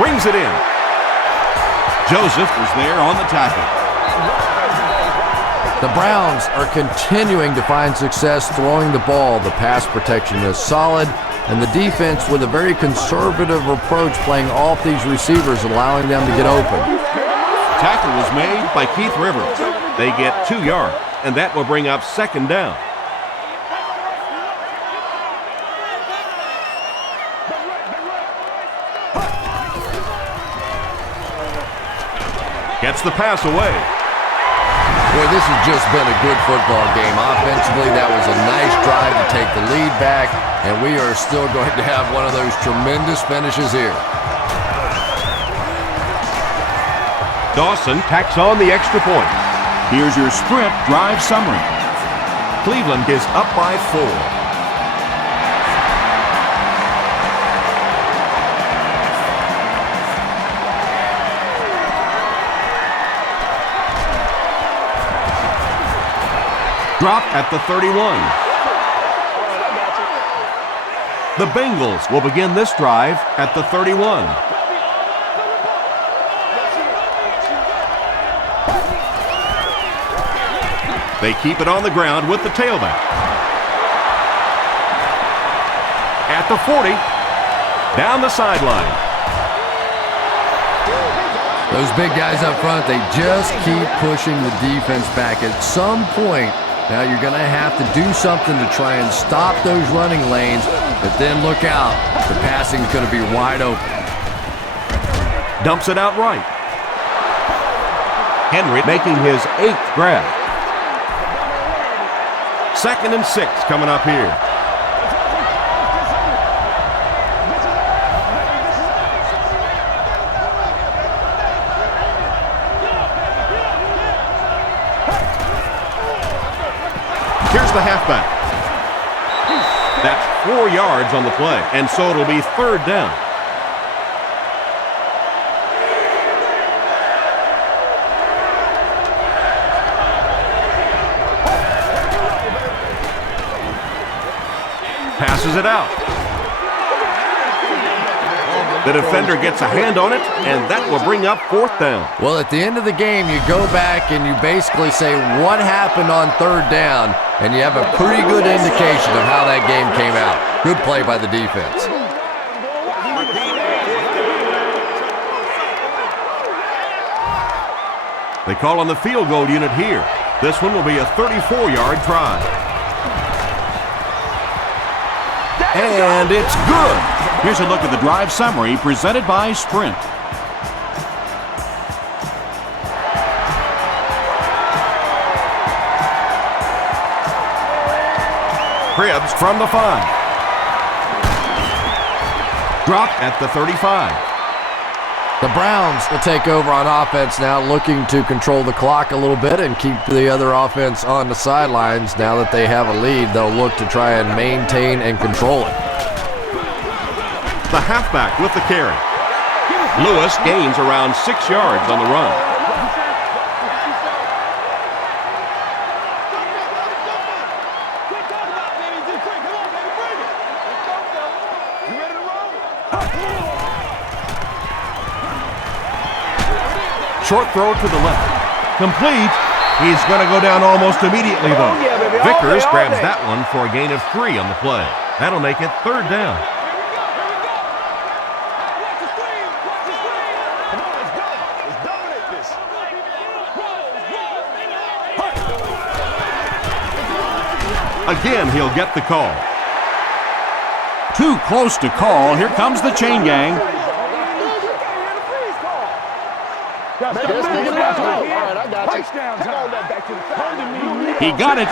Brings it in. Joseph was there on the tackle. The Browns are continuing to find success throwing the ball. The pass protection is solid, and the defense with a very conservative approach playing off these receivers, allowing them to get open. Tackle was made by Keith Rivers. They get 2 yards, and that will bring up second down. Gets the pass away. Boy, this has just been a good football game. Offensively, that was a nice drive to take the lead back, and we are still going to have one of those tremendous finishes here. Dawson tacks on the extra point. Here's your sprint drive summary. Cleveland is up by 4. Drop at the 31. The Bengals will begin this drive at the 31. They keep it on the ground with the tailback. At the 40, down the sideline. Those big guys up front, they just keep pushing the defense back. At some point, now you're going to have to do something to try and stop those running lanes, but then look out. The passing's going to be wide open. Dumps it out right. Henry making his 8th grab. 2nd and 6 coming up here. Here's the halfback. That's 4 yards on the play, and so it'll be third down. Passes it out. On the The defender gets a hand on it, and that will bring up 4th down. Well, at the end of the game, you go back and you basically say what happened on 3rd down, and you have a pretty good indication of how that game came out. Good play by the defense. They call on the field goal unit here. This one will be a 34-yard try. And it's good. Here's a look at the drive summary presented by Sprint. Cribbs from the 5. Dropped at the 35. The Browns will take over on offense now, looking to control the clock a little bit and keep the other offense on the sidelines. Now that they have a lead, they'll look to try and maintain and control it. The halfback with the carry. Lewis gains around 6 yards on the run. Short throw to the left. Complete. He's going to go down almost immediately, though. Vickers grabs that one for a gain of 3 on the play. That'll make it 3rd down. Again, he'll get the call. Too close to call. Here comes the chain gang. He got it.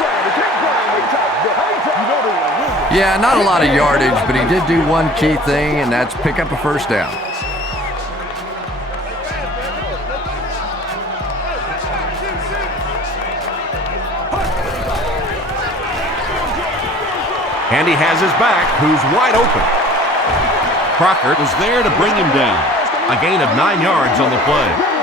Yeah, not a lot of yardage, but he did do one key thing, and that's pick up a 1st down. And he has his back, who's wide open. Crocker was there to bring him down. A gain of 9 yards on the play.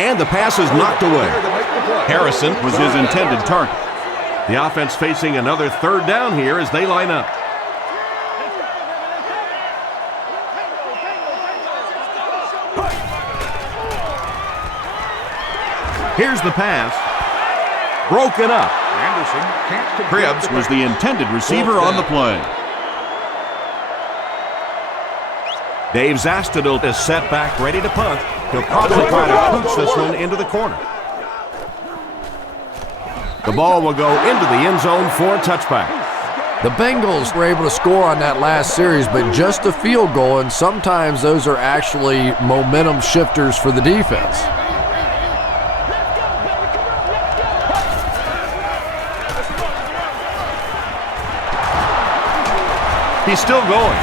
And the pass is knocked away. Harrison was his intended target. The offense facing another 3rd down here as they line up. Here's the pass. Broken up. Cribbs was the intended receiver on the play. Dave Zastudil is set back, ready to punt. He'll probably try to pooch this one into the corner. The ball will go into the end zone for a touchback. The Bengals were able to score on that last series, but just a field goal, and sometimes those are actually momentum shifters for the defense. He's still going.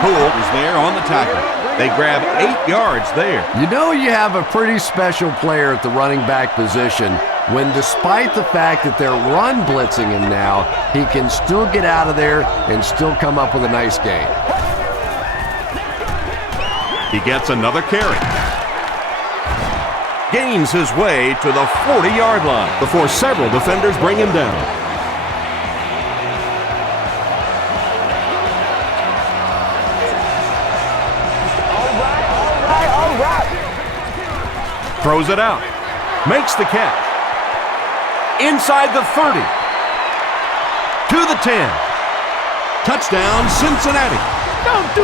Poole is there on the tackle. They grab 8 yards there. You know you have a pretty special player at the running back position when, despite the fact that they're run blitzing him now, he can still get out of there and still come up with a nice gain. He gets another carry. Gains his way to the 40-yard line before several defenders bring him down. Throws it out. Makes the catch. Inside the 30. To the 10. Touchdown, Cincinnati.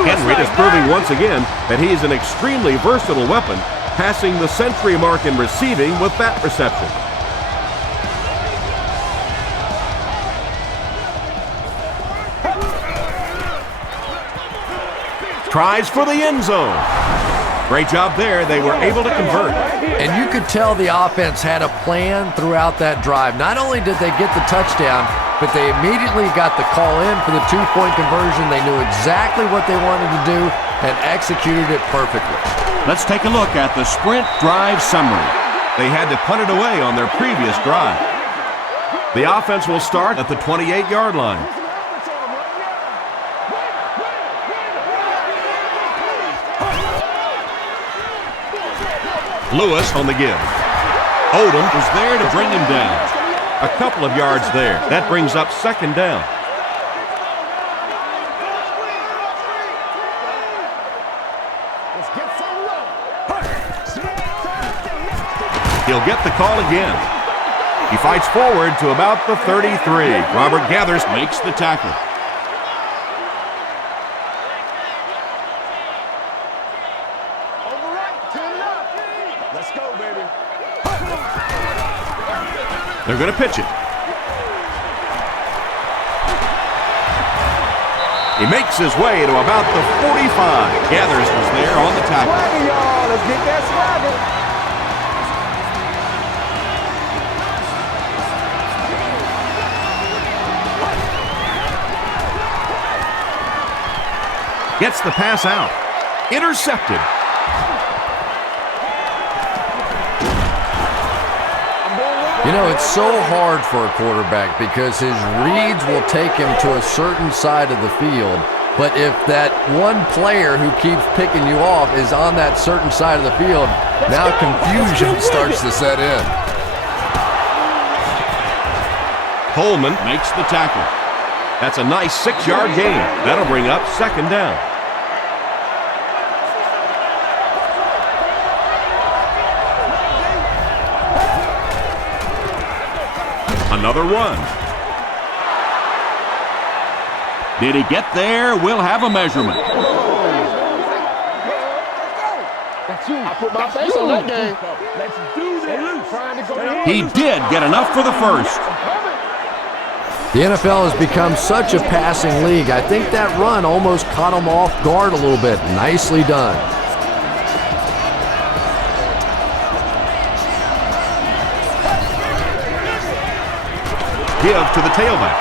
Henry is proving once again that he's an extremely versatile weapon, passing the century mark in receiving with that reception. Tries for the end zone. Great job there. They were able to convert. And you could tell the offense had a plan throughout that drive. Not only did they get the touchdown, but they immediately got the call in for the 2-point conversion. They knew exactly what they wanted to do and executed it perfectly. Let's take a look at the Sprint drive summary. They had to punt it away on their previous drive. The offense will start at the 28-yard line. Lewis on the give. Odom was there to bring him down. A couple of yards there. That brings up second down. He'll get the call again. He fights forward to about the 33. Robert Gathers makes the tackle. Let's go, baby. They're going to pitch it. He makes his way to about the 45. Gathers was there on the tackle. Swagger, y'all. Let's get that swagger. Gets the pass out. Intercepted. You know, it's so hard for a quarterback because his reads will take him to a certain side of the field. But if that one player who keeps picking you off is on that certain side of the field, now confusion starts to set in. Coleman makes the tackle. That's a nice 6-yard gain. That'll bring up second down. Another run. Did he get there? We'll have a measurement. I put my face on that game. Let's do this. He did get enough for the first. The NFL has become such a passing league. I think that run almost caught him off guard a little bit. Nicely done. Give to the tailback.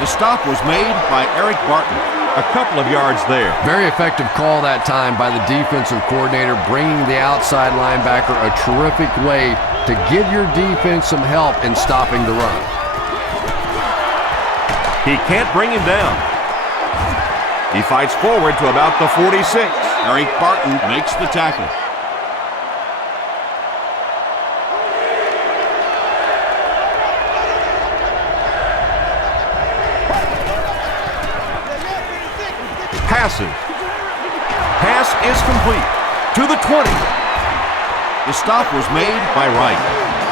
The stop was made by Eric Barton. A couple of yards there. Very effective call that time by the defensive coordinator, bringing the outside linebacker a terrific way to give your defense some help in stopping the run. He can't bring him down. He fights forward to about the 46. Eric Barton makes the tackle. Passes. Pass is complete to the 20. The stop was made by Wright.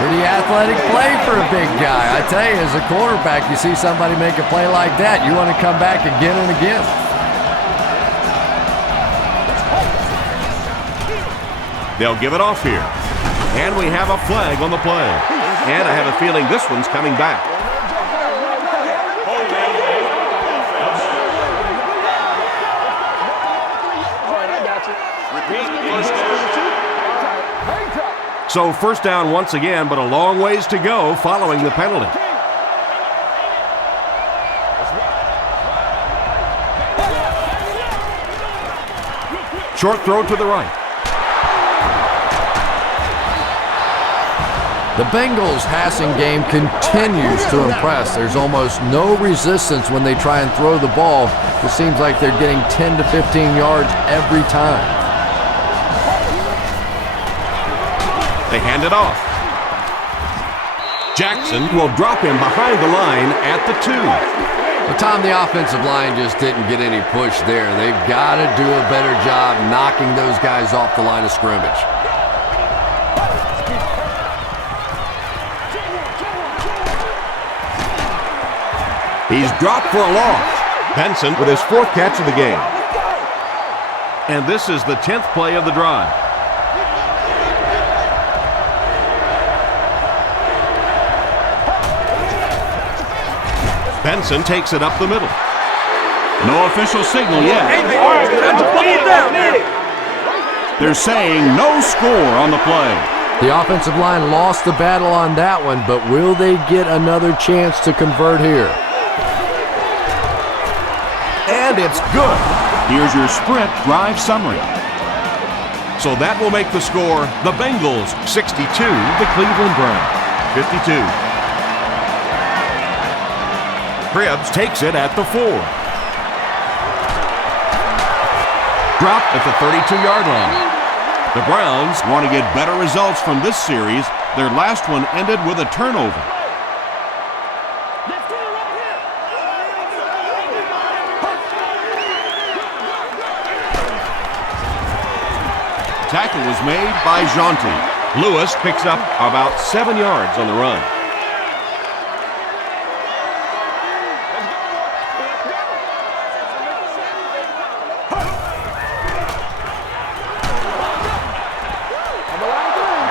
Pretty athletic play for a big guy. I tell you, as a quarterback, you see somebody make a play like that, you want to come back again and again. They'll give it off here. And we have a flag on the play. And I have a feeling this one's coming back. So first down once again, but a long ways to go following the penalty. Short throw to the right. The Bengals' passing game continues to impress. There's almost no resistance when they try and throw the ball. It seems like they're getting 10 to 15 yards every time. They hand it off. Jackson will drop him behind the line at the 2. Well, Tom, the offensive line just didn't get any push there. They've got to do a better job knocking those guys off the line of scrimmage. He's dropped for a loss. Benson with his 4th catch of the game. And this is the 10th play of the drive. Benson takes it up the middle. No official signal yet. They're saying no score on the play. The offensive line lost the battle on that one, but will they get another chance to convert here? And it's good. Here's your sprint drive summary. So that will make the score the Bengals 62, the Cleveland Browns 52. Cribbs takes it at the 4. Dropped at the 32-yard line. The Browns want to get better results from this series. Their last one ended with a turnover. Tackle was made by Jonty. Lewis picks up about 7 yards on the run.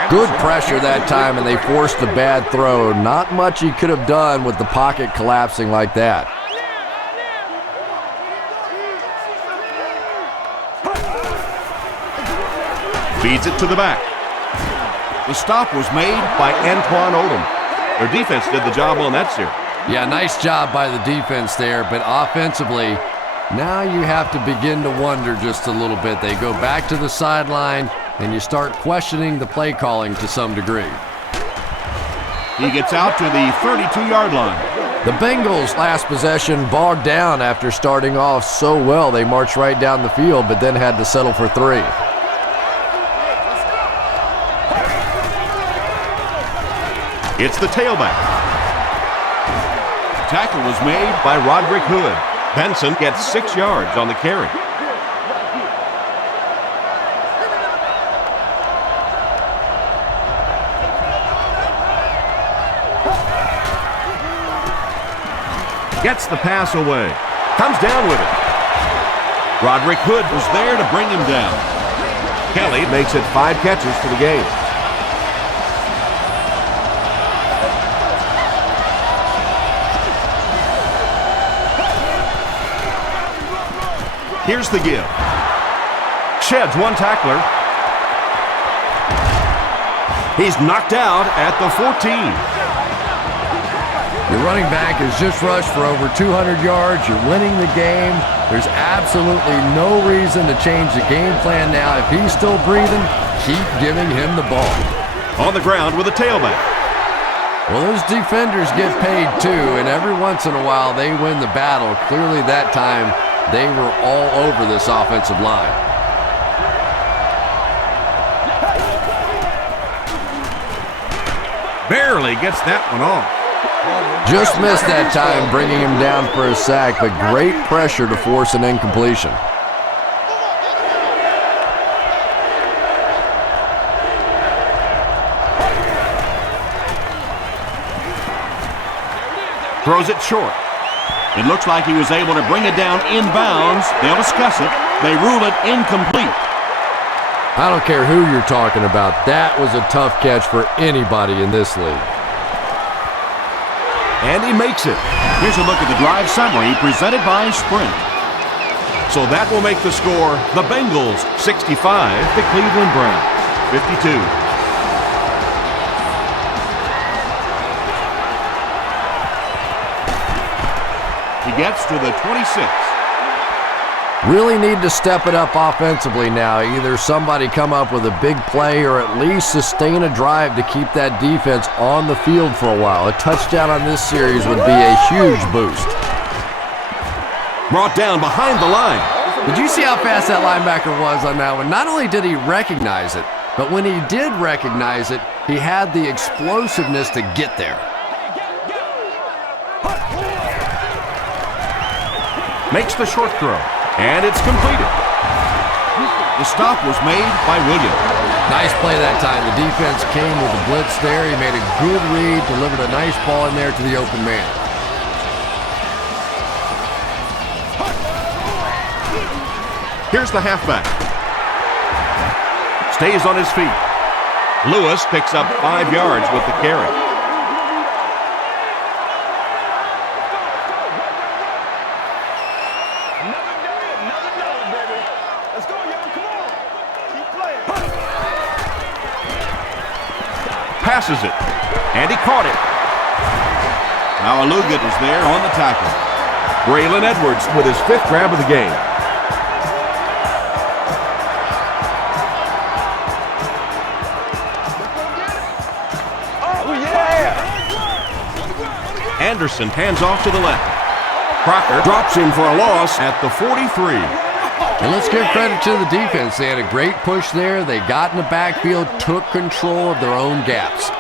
Good pressure that time, and they forced the bad throw. Not much he could have done with the pocket collapsing like that. Feeds it to the back. The stop was made by Antoine Odom. Their defense did the job on that series. Yeah, nice job by the defense there, but offensively, now you have to begin to wonder just a little bit. They go back to the sideline, and you start questioning the play calling to some degree. He gets out to the 32-yard line. The Bengals' last possession bogged down after starting off so well. They marched right down the field, but then had to settle for 3. It's the tailback. Tackle was made by Roderick Hood. Benson gets 6 yards on the carry. Gets the pass away. Comes down with it. Roderick Hood was there to bring him down. Kelly makes it 5 catches for the game. Here's the give. Sheds one tackler. He's knocked out at the 14. Your running back has just rushed for over 200 yards. You're winning the game. There's absolutely no reason to change the game plan now. If he's still breathing, keep giving him the ball. On the ground with a tailback. Well, those defenders get paid too, and every once in a while they win the battle. Clearly that time they were all over this offensive line. Barely gets that one off. Just missed that time, bringing him down for a sack, but great pressure to force an incompletion. Throws it short. It looks like he was able to bring it down inbounds. They'll discuss it. They rule it incomplete. I don't care who you're talking about. That was a tough catch for anybody in this league. And he makes it. Here's a look at the drive summary presented by Sprint. So that will make the score the Bengals 65, the Cleveland Browns 52. He gets to the 26. Really need to step it up offensively now. Either somebody come up with a big play or at least sustain a drive to keep that defense on the field for a while. A touchdown on this series would be a huge boost. Brought down behind the line. Did you see how fast that linebacker was on that one? Not only did he recognize it, but when he did recognize it, he had the explosiveness to get there. Makes the short throw. And it's completed. The stop was made by Williams. Nice play that time. The defense came with a blitz there. He made a good read, delivered a nice ball in there to the open man. Here's the halfback. Stays on his feet. Lewis picks up 5 yards with the carry. Passes it, and he caught it. Now Alugat is there on the tackle. Braylon Edwards with his 5th grab of the game. Oh, yeah! Anderson hands off to the left. Crocker drops him for a loss at the 43. And let's give credit to the defense. They had a great push there. They got in the backfield, took control of their own gaps.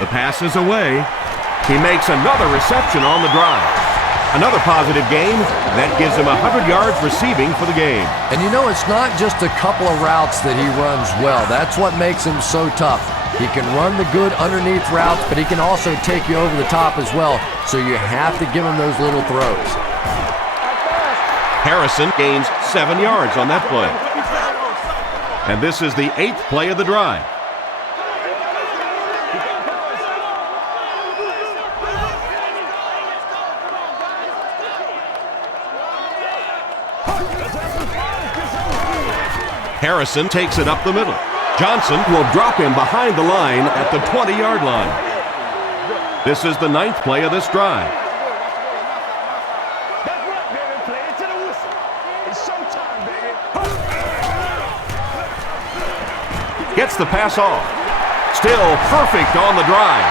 The pass is away. He makes another reception on the drive. Another positive game. That gives him 100 yards receiving for the game. And you know, it's not just a couple of routes that he runs well. That's what makes him so tough. He can run the good underneath routes, but he can also take you over the top as well. So you have to give him those little throws. Harrison gains 7 yards on that play. And this is the 8th play of the drive. Harrison takes it up the middle. Johnson will drop him behind the line at the 20-yard line. This is the 9th play of this drive. Gets the pass off. Still perfect on the drive.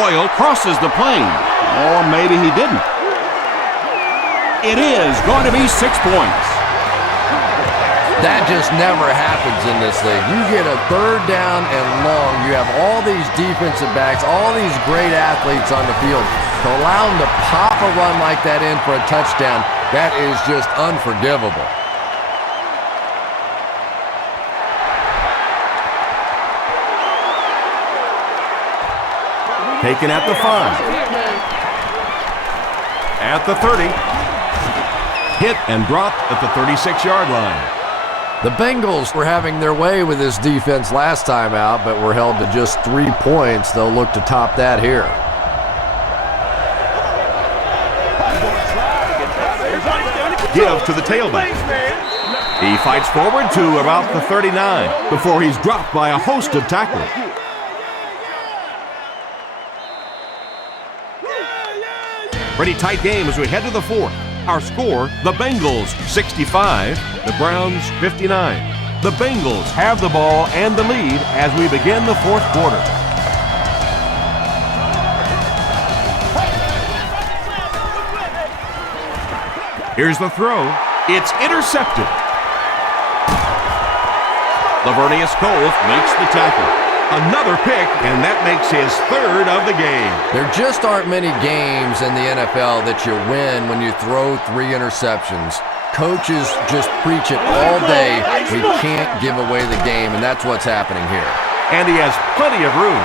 Royal crosses the plane. Or maybe he didn't. It is going to be 6 points. That just never happens in this league. You get a 3rd down and long. You have all these defensive backs, all these great athletes on the field. To allow them to pop a run like that in for a touchdown, that is just unforgivable. Taken at the 5. At the 30. Hit and dropped at the 36-yard line. The Bengals were having their way with this defense last time out, but were held to just 3 points. They'll look to top that here. Give to the tailback. He fights forward to about the 39 before he's dropped by a host of tacklers. Pretty tight game as we head to the 4th. Our score, the Bengals 65, the Browns 59. The Bengals have the ball and the lead as we begin the 4th quarter. Here's the throw. It's intercepted. Lavernius Cole makes the tackle. Another pick, and that makes his 3rd of the game. There just aren't many games in the NFL that you win when you throw 3 interceptions. Coaches just preach it all day. We can't give away the game, and that's what's happening here. And he has plenty of room.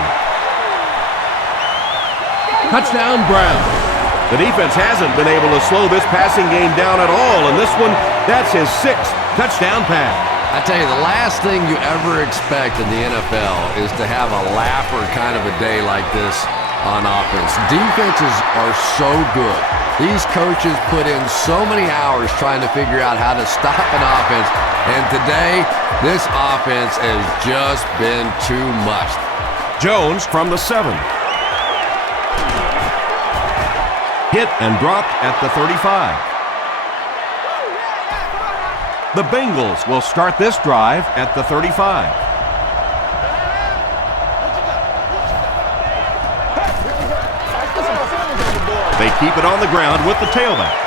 Touchdown, Brown. The defense hasn't been able to slow this passing game down at all, and this one, that's his 6th touchdown pass. I tell you, the last thing you ever expect in the NFL is to have a laugher kind of a day like this on offense. Defenses are so good. These coaches put in so many hours trying to figure out how to stop an offense, and today, this offense has just been too much. Jones from the 7. Hit and dropped at the 35. The Bengals will start this drive at the 35. They keep it on the ground with the tailback.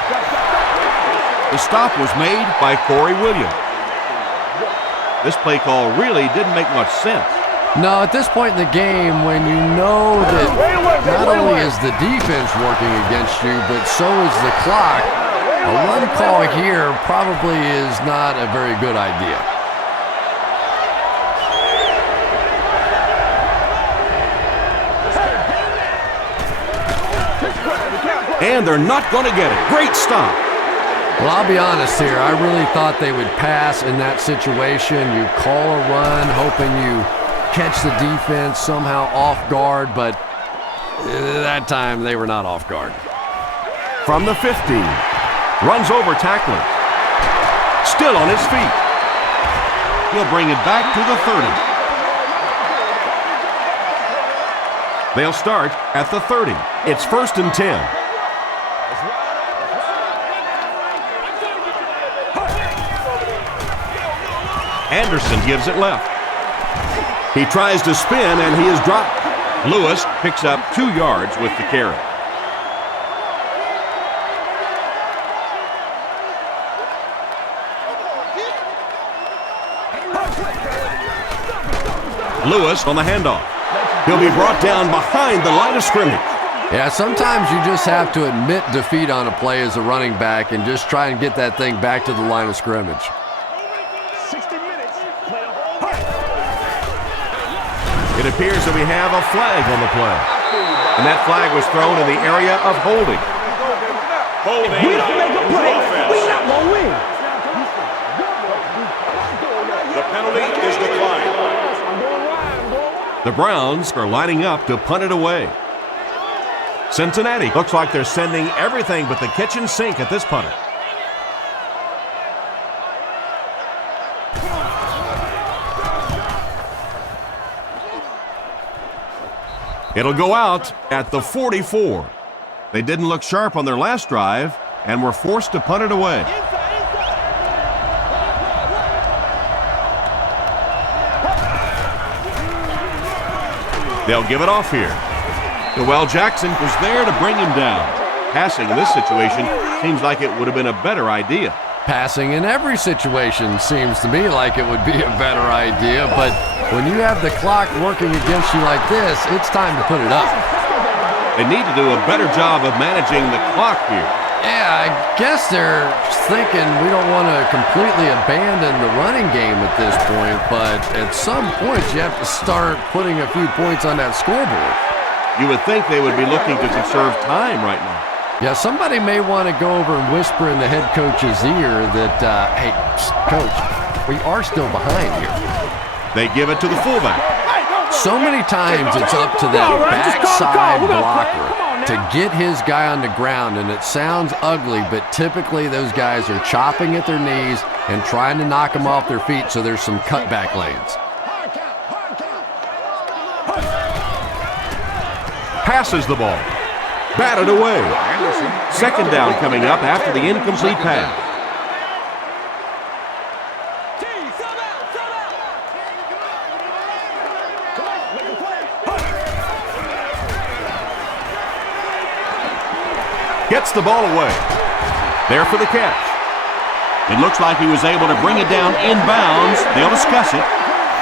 The stop was made by Corey Williams. This play call really didn't make much sense. No, at this point in the game, when you know that not only is the defense working against you, but so is the clock, a run call here probably is not a very good idea. And they're not going to get it. Great stop. Well, I'll be honest here. I really thought they would pass in that situation. You call a run, hoping you catch the defense somehow off guard, but that time they were not off guard. From the 15. Runs over tacklers. Still on his feet. He'll bring it back to the 30. They'll start at the 30. It's 1st and 10. Anderson gives it left. He tries to spin, and he is dropped. Lewis picks up 2 yards with the carry. Lewis on the handoff. He'll be brought down behind the line of scrimmage. Yeah, sometimes you just have to admit defeat on a play as a running back and just try and get that thing back to the line of scrimmage. 60 minutes. It appears that we have a flag on the play. And that flag was thrown in the area of holding. Holding. We don't make a play. We're not going to win. The penalty is declined. The Browns are lining up to punt it away. Cincinnati looks like they're sending everything but the kitchen sink at this punter. It'll go out at the 44. They didn't look sharp on their last drive and were forced to punt it away. They'll give it off here. Noel Jackson was there to bring him down. Passing in this situation seems like it would have been a better idea. Passing in every situation seems to me like it would be a better idea, but when you have the clock working against you like this, it's time to put it up. They need to do a better job of managing the clock here. Yeah, I guess they're thinking we don't want to completely abandon the running game at this point, but at some point you have to start putting a few points on that scoreboard. You would think they would be looking to conserve time right now. Yeah, somebody may want to go over and whisper in the head coach's ear that, hey, coach, we are still behind here. They give it to the fullback. So many times it's up to that backside blocker to get his guy on the ground, and it sounds ugly, but typically those guys are chopping at their knees and trying to knock them off their feet, so there's some cutback lanes. Passes the ball. Batted away. Second down coming up after the incomplete pass. Gets the ball away. There for the catch. It looks like he was able to bring it down inbounds. They'll discuss it.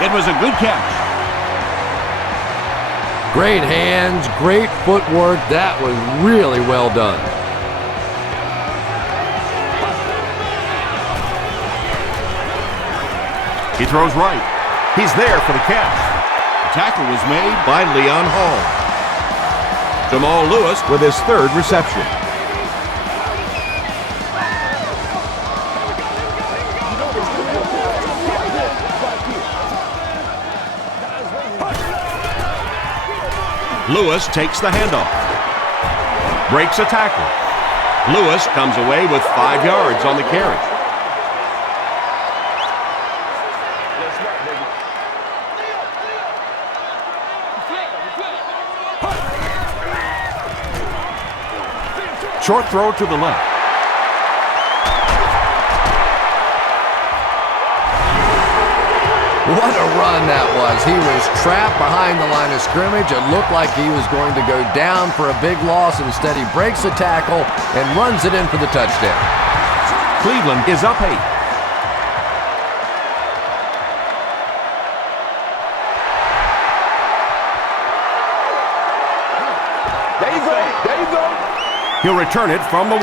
It was a good catch. Great hands, great footwork. That was really well done. He throws right. He's there for the catch. The tackle was made by Leon Hall. Jamal Lewis with his 3rd reception. Lewis takes the handoff. Breaks a tackle. Lewis comes away with 5 yards on the carry. Short throw to the left. What a run that was. He was trapped behind the line of scrimmage. It looked like he was going to go down for a big loss. Instead, he breaks the tackle and runs it in for the touchdown. Cleveland is up 8. There you go. There you go. He'll return it from the 1.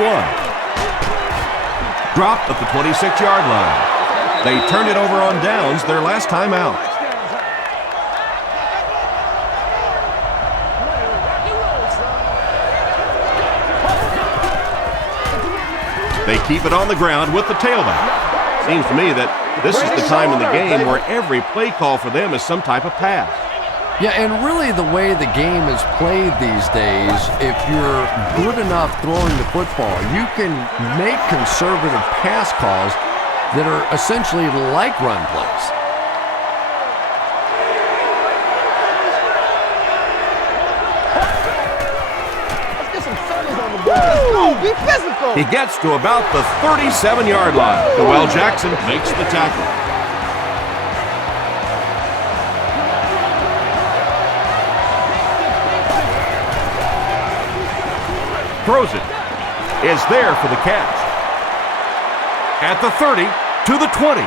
Dropped at the 26-yard line. They turned it over on downs their last time out. They keep it on the ground with the tailback. Seems to me that this is the time in the game where every play call for them is some type of pass. Yeah, and really the way the game is played these days, if you're good enough throwing the football, you can make conservative pass calls that are essentially like run plays. Let's get some fellas on the board. Be physical. He gets to about the 37-yard line. Noel Jackson makes the tackle. throws it. Is there for the catch. At the 30, to the 20.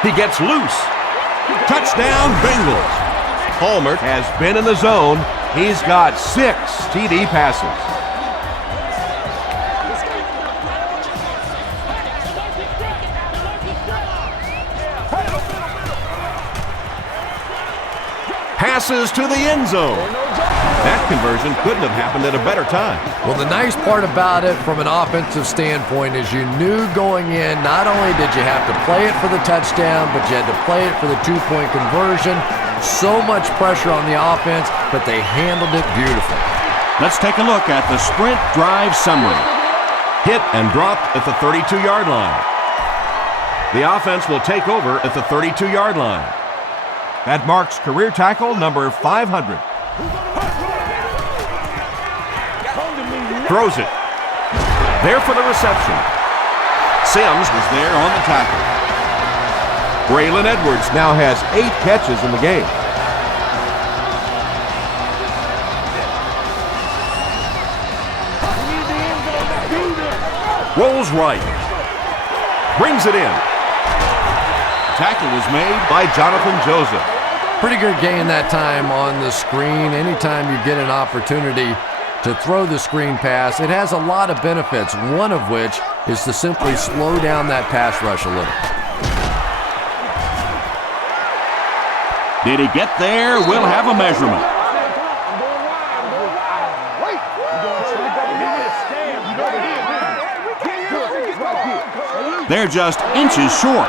He gets loose. Touchdown, Bengals. Palmer has been in the zone. He's got 6 TD passes. Passes to the end zone. That conversion couldn't have happened at a better time. Well, the nice part about it from an offensive standpoint is you knew going in, not only did you have to play it for the touchdown, but you had to play it for the 2-point conversion. So much pressure on the offense, but they handled it beautifully. Let's take a look at the sprint drive summary. Hit and dropped at the 32-yard line. The offense will take over at the 32-yard line. That marks career tackle number 500. Throws it. There for the reception. Sims was there on the tackle. Braylon Edwards now has 8 catches in the game. Rolls right. Brings it in. Tackle was made by Jonathan Joseph. Pretty good gain that time on the screen. Anytime you get an opportunity to throw the screen pass, it has a lot of benefits, one of which is to simply slow down that pass rush a little. Did he get there? We'll have a measurement. They're just inches short.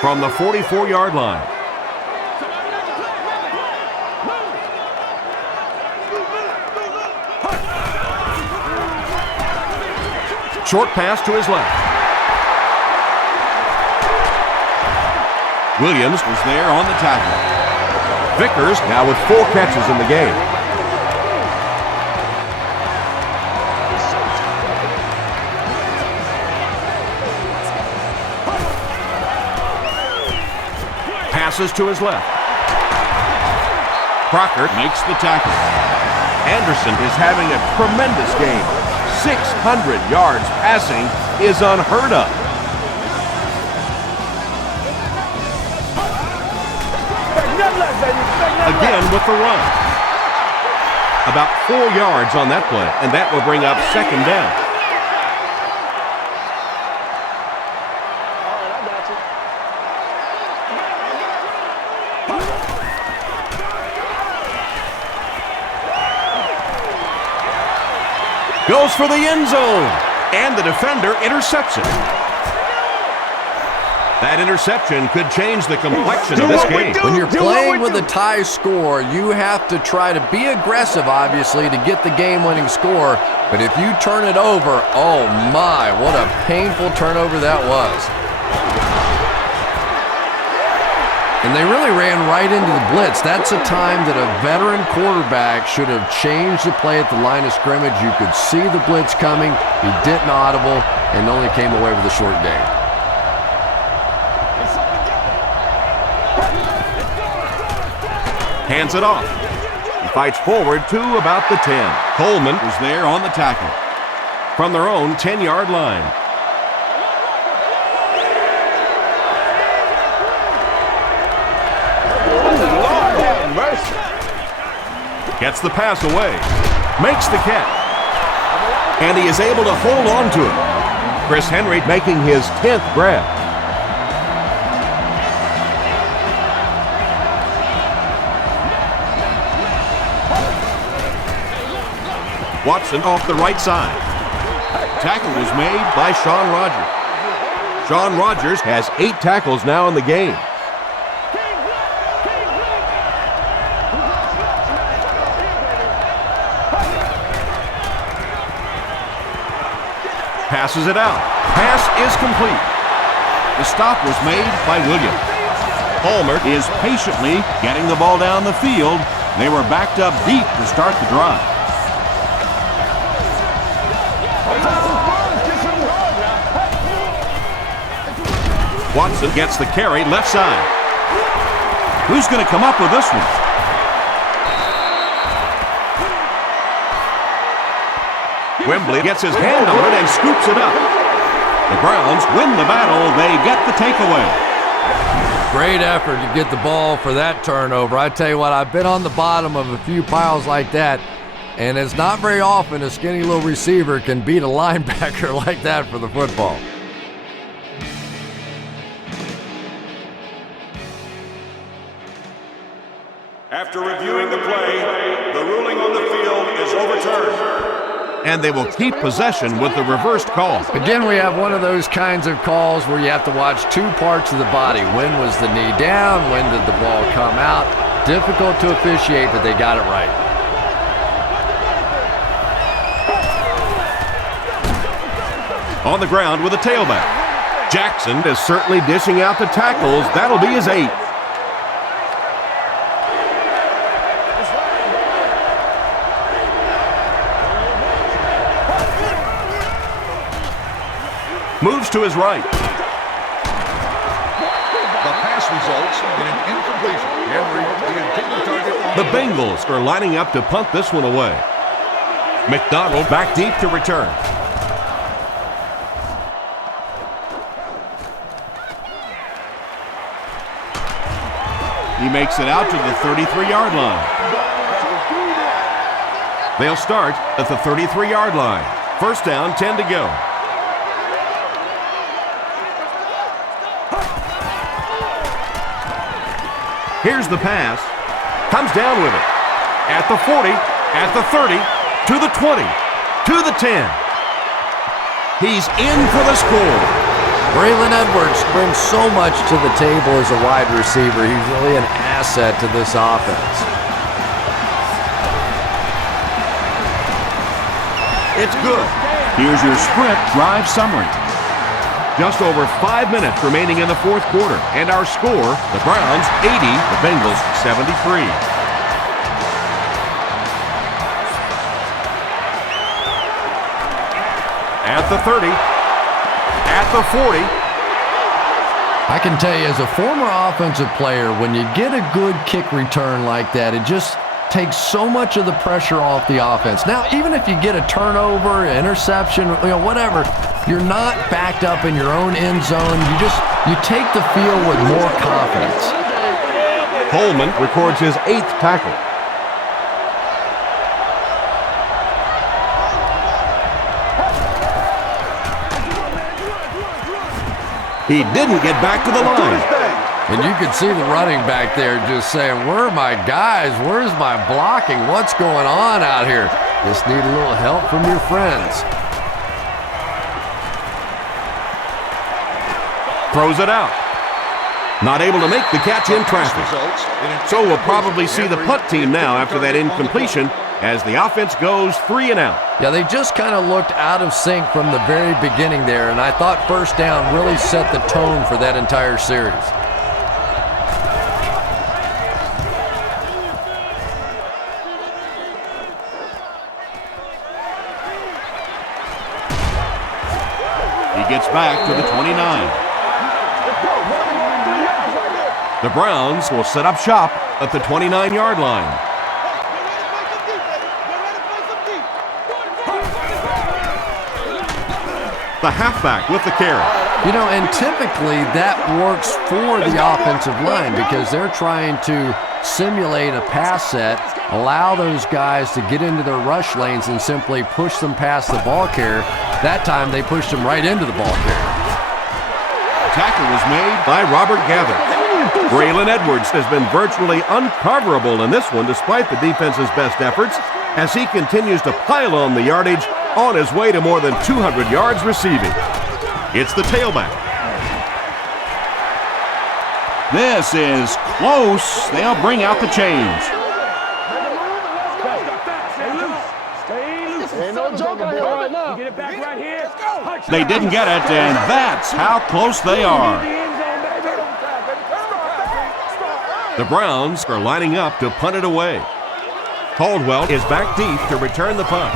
From the 44-yard line. Short pass to his left. Williams was there on the tackle. Vickers now with 4 catches in the game. Passes to his left. Crocker makes the tackle. Anderson is having a tremendous game. 600 yards passing is unheard of. Again with the run. About 4 yards on that play, and that will bring up second down. Goes for the end zone, and the defender intercepts it. That interception could change the complexion of this game. When you're playing with a tie score, you have to try to be aggressive, obviously, to get the game-winning score. But if you turn it over, oh my, what a painful turnover that was. And they really ran right into the blitz. That's a time that a veteran quarterback should have changed the play at the line of scrimmage. You could see the blitz coming. He didn't audible and only came away with a short gain. Hands it off. He fights forward to about the 10. Coleman was there on the tackle. From their own 10-yard line. Gets the pass away. Makes the catch. And he is able to hold on to it. Chris Henry making his 10th grab. Watson off the right side. Tackle was made by Sean Rogers. Sean Rogers has 8 tackles now in the game. Passes it out. Pass is complete. The stop was made by Williams. Palmer is patiently getting the ball down the field. They were backed up deep to start the drive. Watson gets the carry left side. Who's going to come up with this one? Wembley gets his hand on it and scoops it up. The Browns win the battle. They get the takeaway. Great effort to get the ball for that turnover. I tell you what, I've been on the bottom of a few piles like that, and it's not very often a skinny little receiver can beat a linebacker like that for the football. After reviewing the play, the ruling on the field is overturned. And they will keep possession with the reversed call. Again, we have one of those kinds of calls where you have to watch two parts of the body. When was the knee down? When did the ball come out? Difficult to officiate, but they got it right. On the ground with a tailback. Jackson is certainly dishing out the tackles. That'll be his 8th. Moves to his right. The pass results in an incompletion. Henry, the intended target. The Bengals are lining up to punt this one away. McDonald back deep to return. He makes it out to the 33-yard line. They'll start at the 33-yard line. First down, 10 to go. Here's the pass. Comes down with it. At the 40, at the 30, to the 20, to the 10. He's in for the score. Braylon Edwards brings so much to the table as a wide receiver. He's really an asset to this offense. It's good. Here's your sprint drive summary. Just over 5 minutes remaining in the fourth quarter. And our score, the Browns 80, the Bengals 73. At the 30, at the 40. I can tell you, as a former offensive player, when you get a good kick return like that, it just takes so much of the pressure off the offense. Now, even if you get a turnover, an interception, whatever, you're not backed up in your own end zone. You take the field with more confidence. Coleman records his 8th tackle. He didn't get back to the line. And you could see the running back there just saying, where are my guys? Where's my blocking? What's going on out here? Just need a little help from your friends. Throws it out. Not able to make the catch in traffic. So we'll probably see the punt team now after that incompletion as the offense goes 3 and out. Yeah, they just kind of looked out of sync from the very beginning there, and I thought first down really set the tone for that entire series. He gets back to the 29. The Browns will set up shop at the 29-yard line. The halfback with the carry. And typically that works for the offensive line because they're trying to simulate a pass set, allow those guys to get into their rush lanes and simply push them past the ball carrier. That time they pushed them right into the ball carrier. Tackle was made by Robert Gather. Braylon Edwards has been virtually uncoverable in this one despite the defense's best efforts as he continues to pile on the yardage on his way to more than 200 yards receiving. It's the tailback. This is close. They'll bring out the chains. They didn't get it, and that's how close they are. The Browns are lining up to punt it away. Caldwell is back deep to return the punt.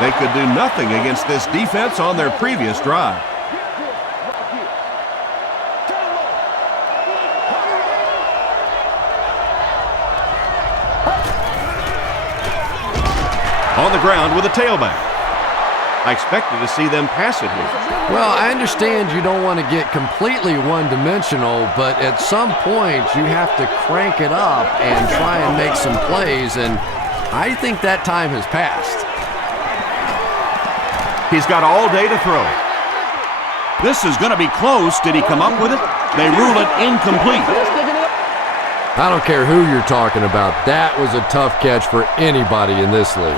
They could do nothing against this defense on their previous drive. On the ground with a tailback. I expected to see them pass it here. Well, I understand you don't want to get completely one-dimensional, but at some point you have to crank it up and try and make some plays, and I think that time has passed. He's got all day to throw. This is going to be close. Did he come up with it? They rule it incomplete. I don't care who you're talking about. That was a tough catch for anybody in this league.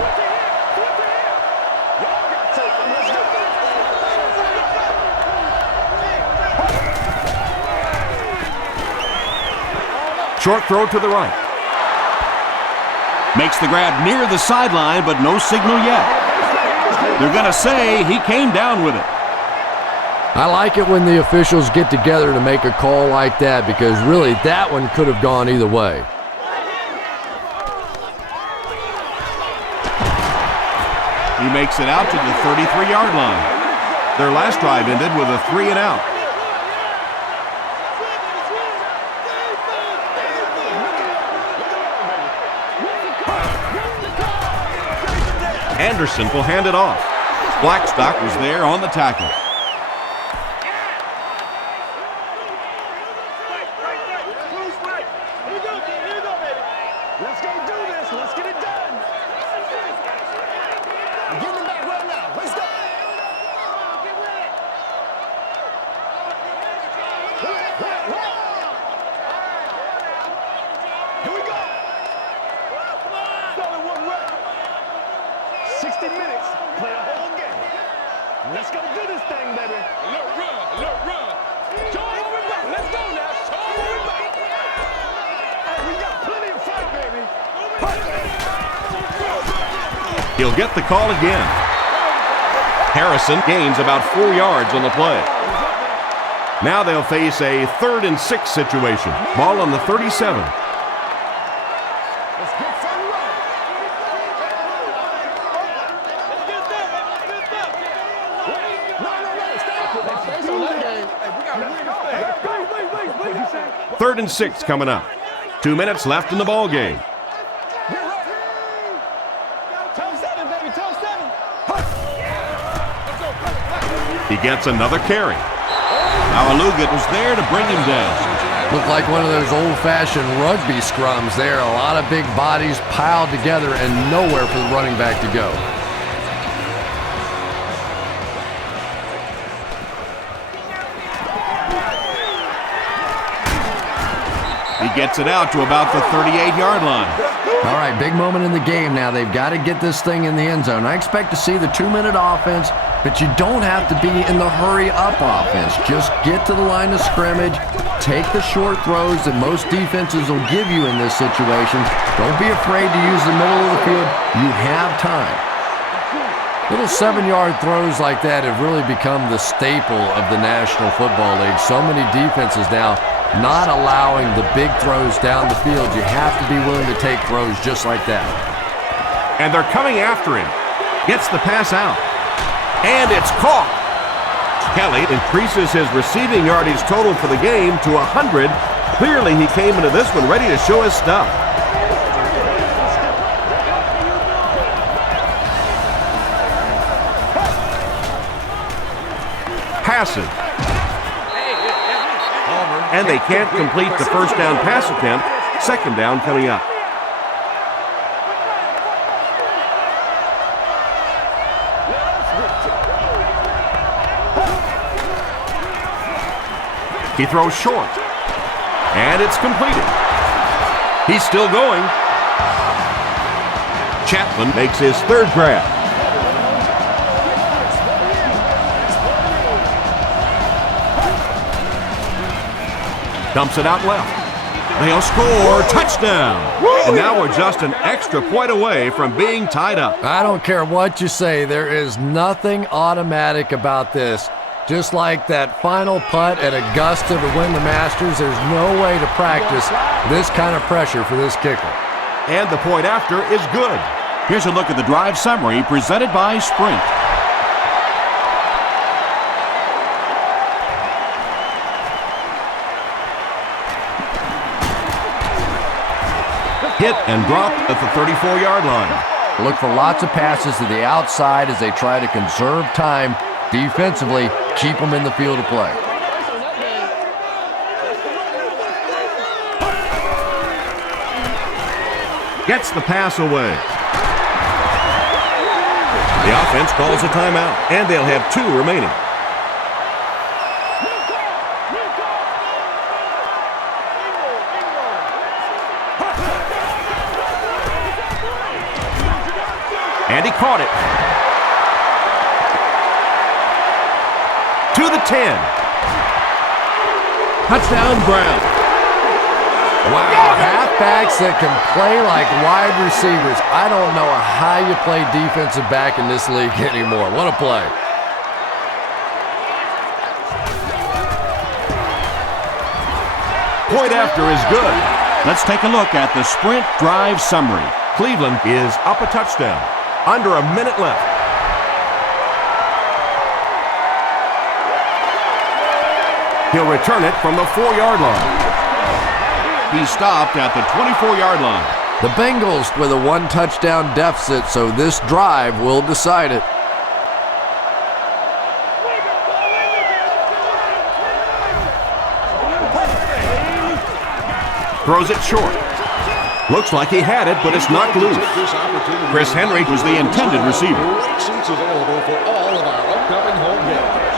Short throw to the right. Makes the grab near the sideline, but no signal yet. They're going to say he came down with it. I like it when the officials get together to make a call like that, because really that one could have gone either way. He makes it out to the 33-yard line. Their last drive ended with a 3-and-out. Anderson will hand it off. Blackstock was there on the tackle. Let's go do this. Let's get it done. We're getting it back right now. Let's go. Here we go. Solid one rep. 60 minutes. Play the whole game. Let's go do this thing, baby. Look, run. Show them what we're about. Let's go now. Show them what we're about. Hey, we got plenty of fight, baby. He'll get the call again. Harrison gains about 4 yards on the play. Now they'll face a 3rd and 6 situation. Ball on the 37. Third and 6 coming up. 2 minutes left in the ball game. He gets another carry. Now Alugat was there to bring him down. Looked like one of those old-fashioned rugby scrums there. A lot of big bodies piled together and nowhere for the running back to go. He gets it out to about the 38-yard line. All right, big moment in the game now. They've got to get this thing in the end zone. I expect to see the 2-minute offense, but you don't have to be in the hurry-up offense. Just get to the line of scrimmage, take the short throws that most defenses will give you in this situation. Don't be afraid to use the middle of the field. You have time. Little 7-yard throws like that have really become the staple of the National Football League. So many defenses now not allowing the big throws down the field. You have to be willing to take throws just like that. And they're coming after him. Gets the pass out. And it's caught. Kelly increases his receiving yardage total for the game to 100. Clearly he came into this one ready to show his stuff. Passes. And they can't complete the first down pass attempt. Second down coming up. He throws short. And it's completed. He's still going. Chapman makes his third grab. Dumps it out left. They'll score. Touchdown. And now we're just an extra point away from being tied up. I don't care what you say. There is nothing automatic about this. Just like that final putt at Augusta to win the Masters, there's no way to practice this kind of pressure for this kicker. And the point after is good. Here's a look at the drive summary presented by Sprint. Hit and dropped at the 34-yard line. Look for lots of passes to the outside as they try to conserve time defensively, keep them in the field of play. Gets the pass away. The offense calls a timeout, and they'll have 2 remaining. And he caught it. To the 10. Touchdown, Brown. Wow, halfbacks that can play like wide receivers. I don't know how you play defensive back in this league anymore. What a play. Point after is good. Let's take a look at the sprint drive summary. Cleveland is up a touchdown. Under a minute left. He'll return it from the 4-yard line. He stopped at the 24-yard line. The Bengals with a 1-touchdown deficit, so this drive will decide it. Throws it short. Looks like he had it, but it's knocked loose. Chris Henry was the intended receiver. Great seats available for all of our upcoming home games.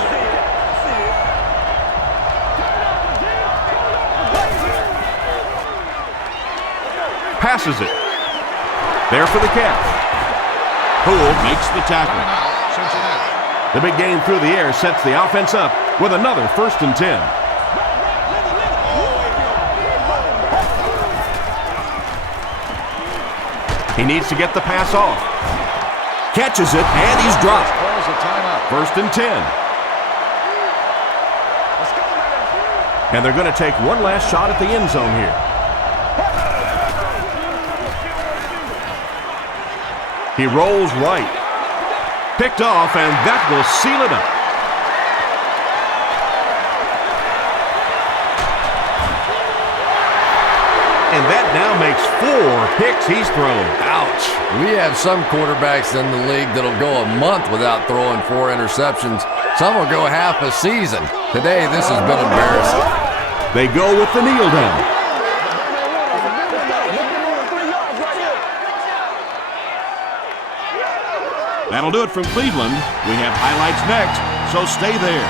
Passes it. There for the catch. Poole makes the tackle. The big game through the air sets the offense up with another 1st and 10. He needs to get the pass off. Catches it, and he's dropped. 1st and 10. And they're going to take one last shot at the end zone here. He rolls right. Picked off, and that will seal it up. And that now makes 4 picks he's thrown. Ouch. We have some quarterbacks in the league that'll go a month without throwing 4 interceptions. Some will go half a season. Today, this has been embarrassing. They go with the kneel down. That'll do it from Cleveland. We have highlights next, so stay there.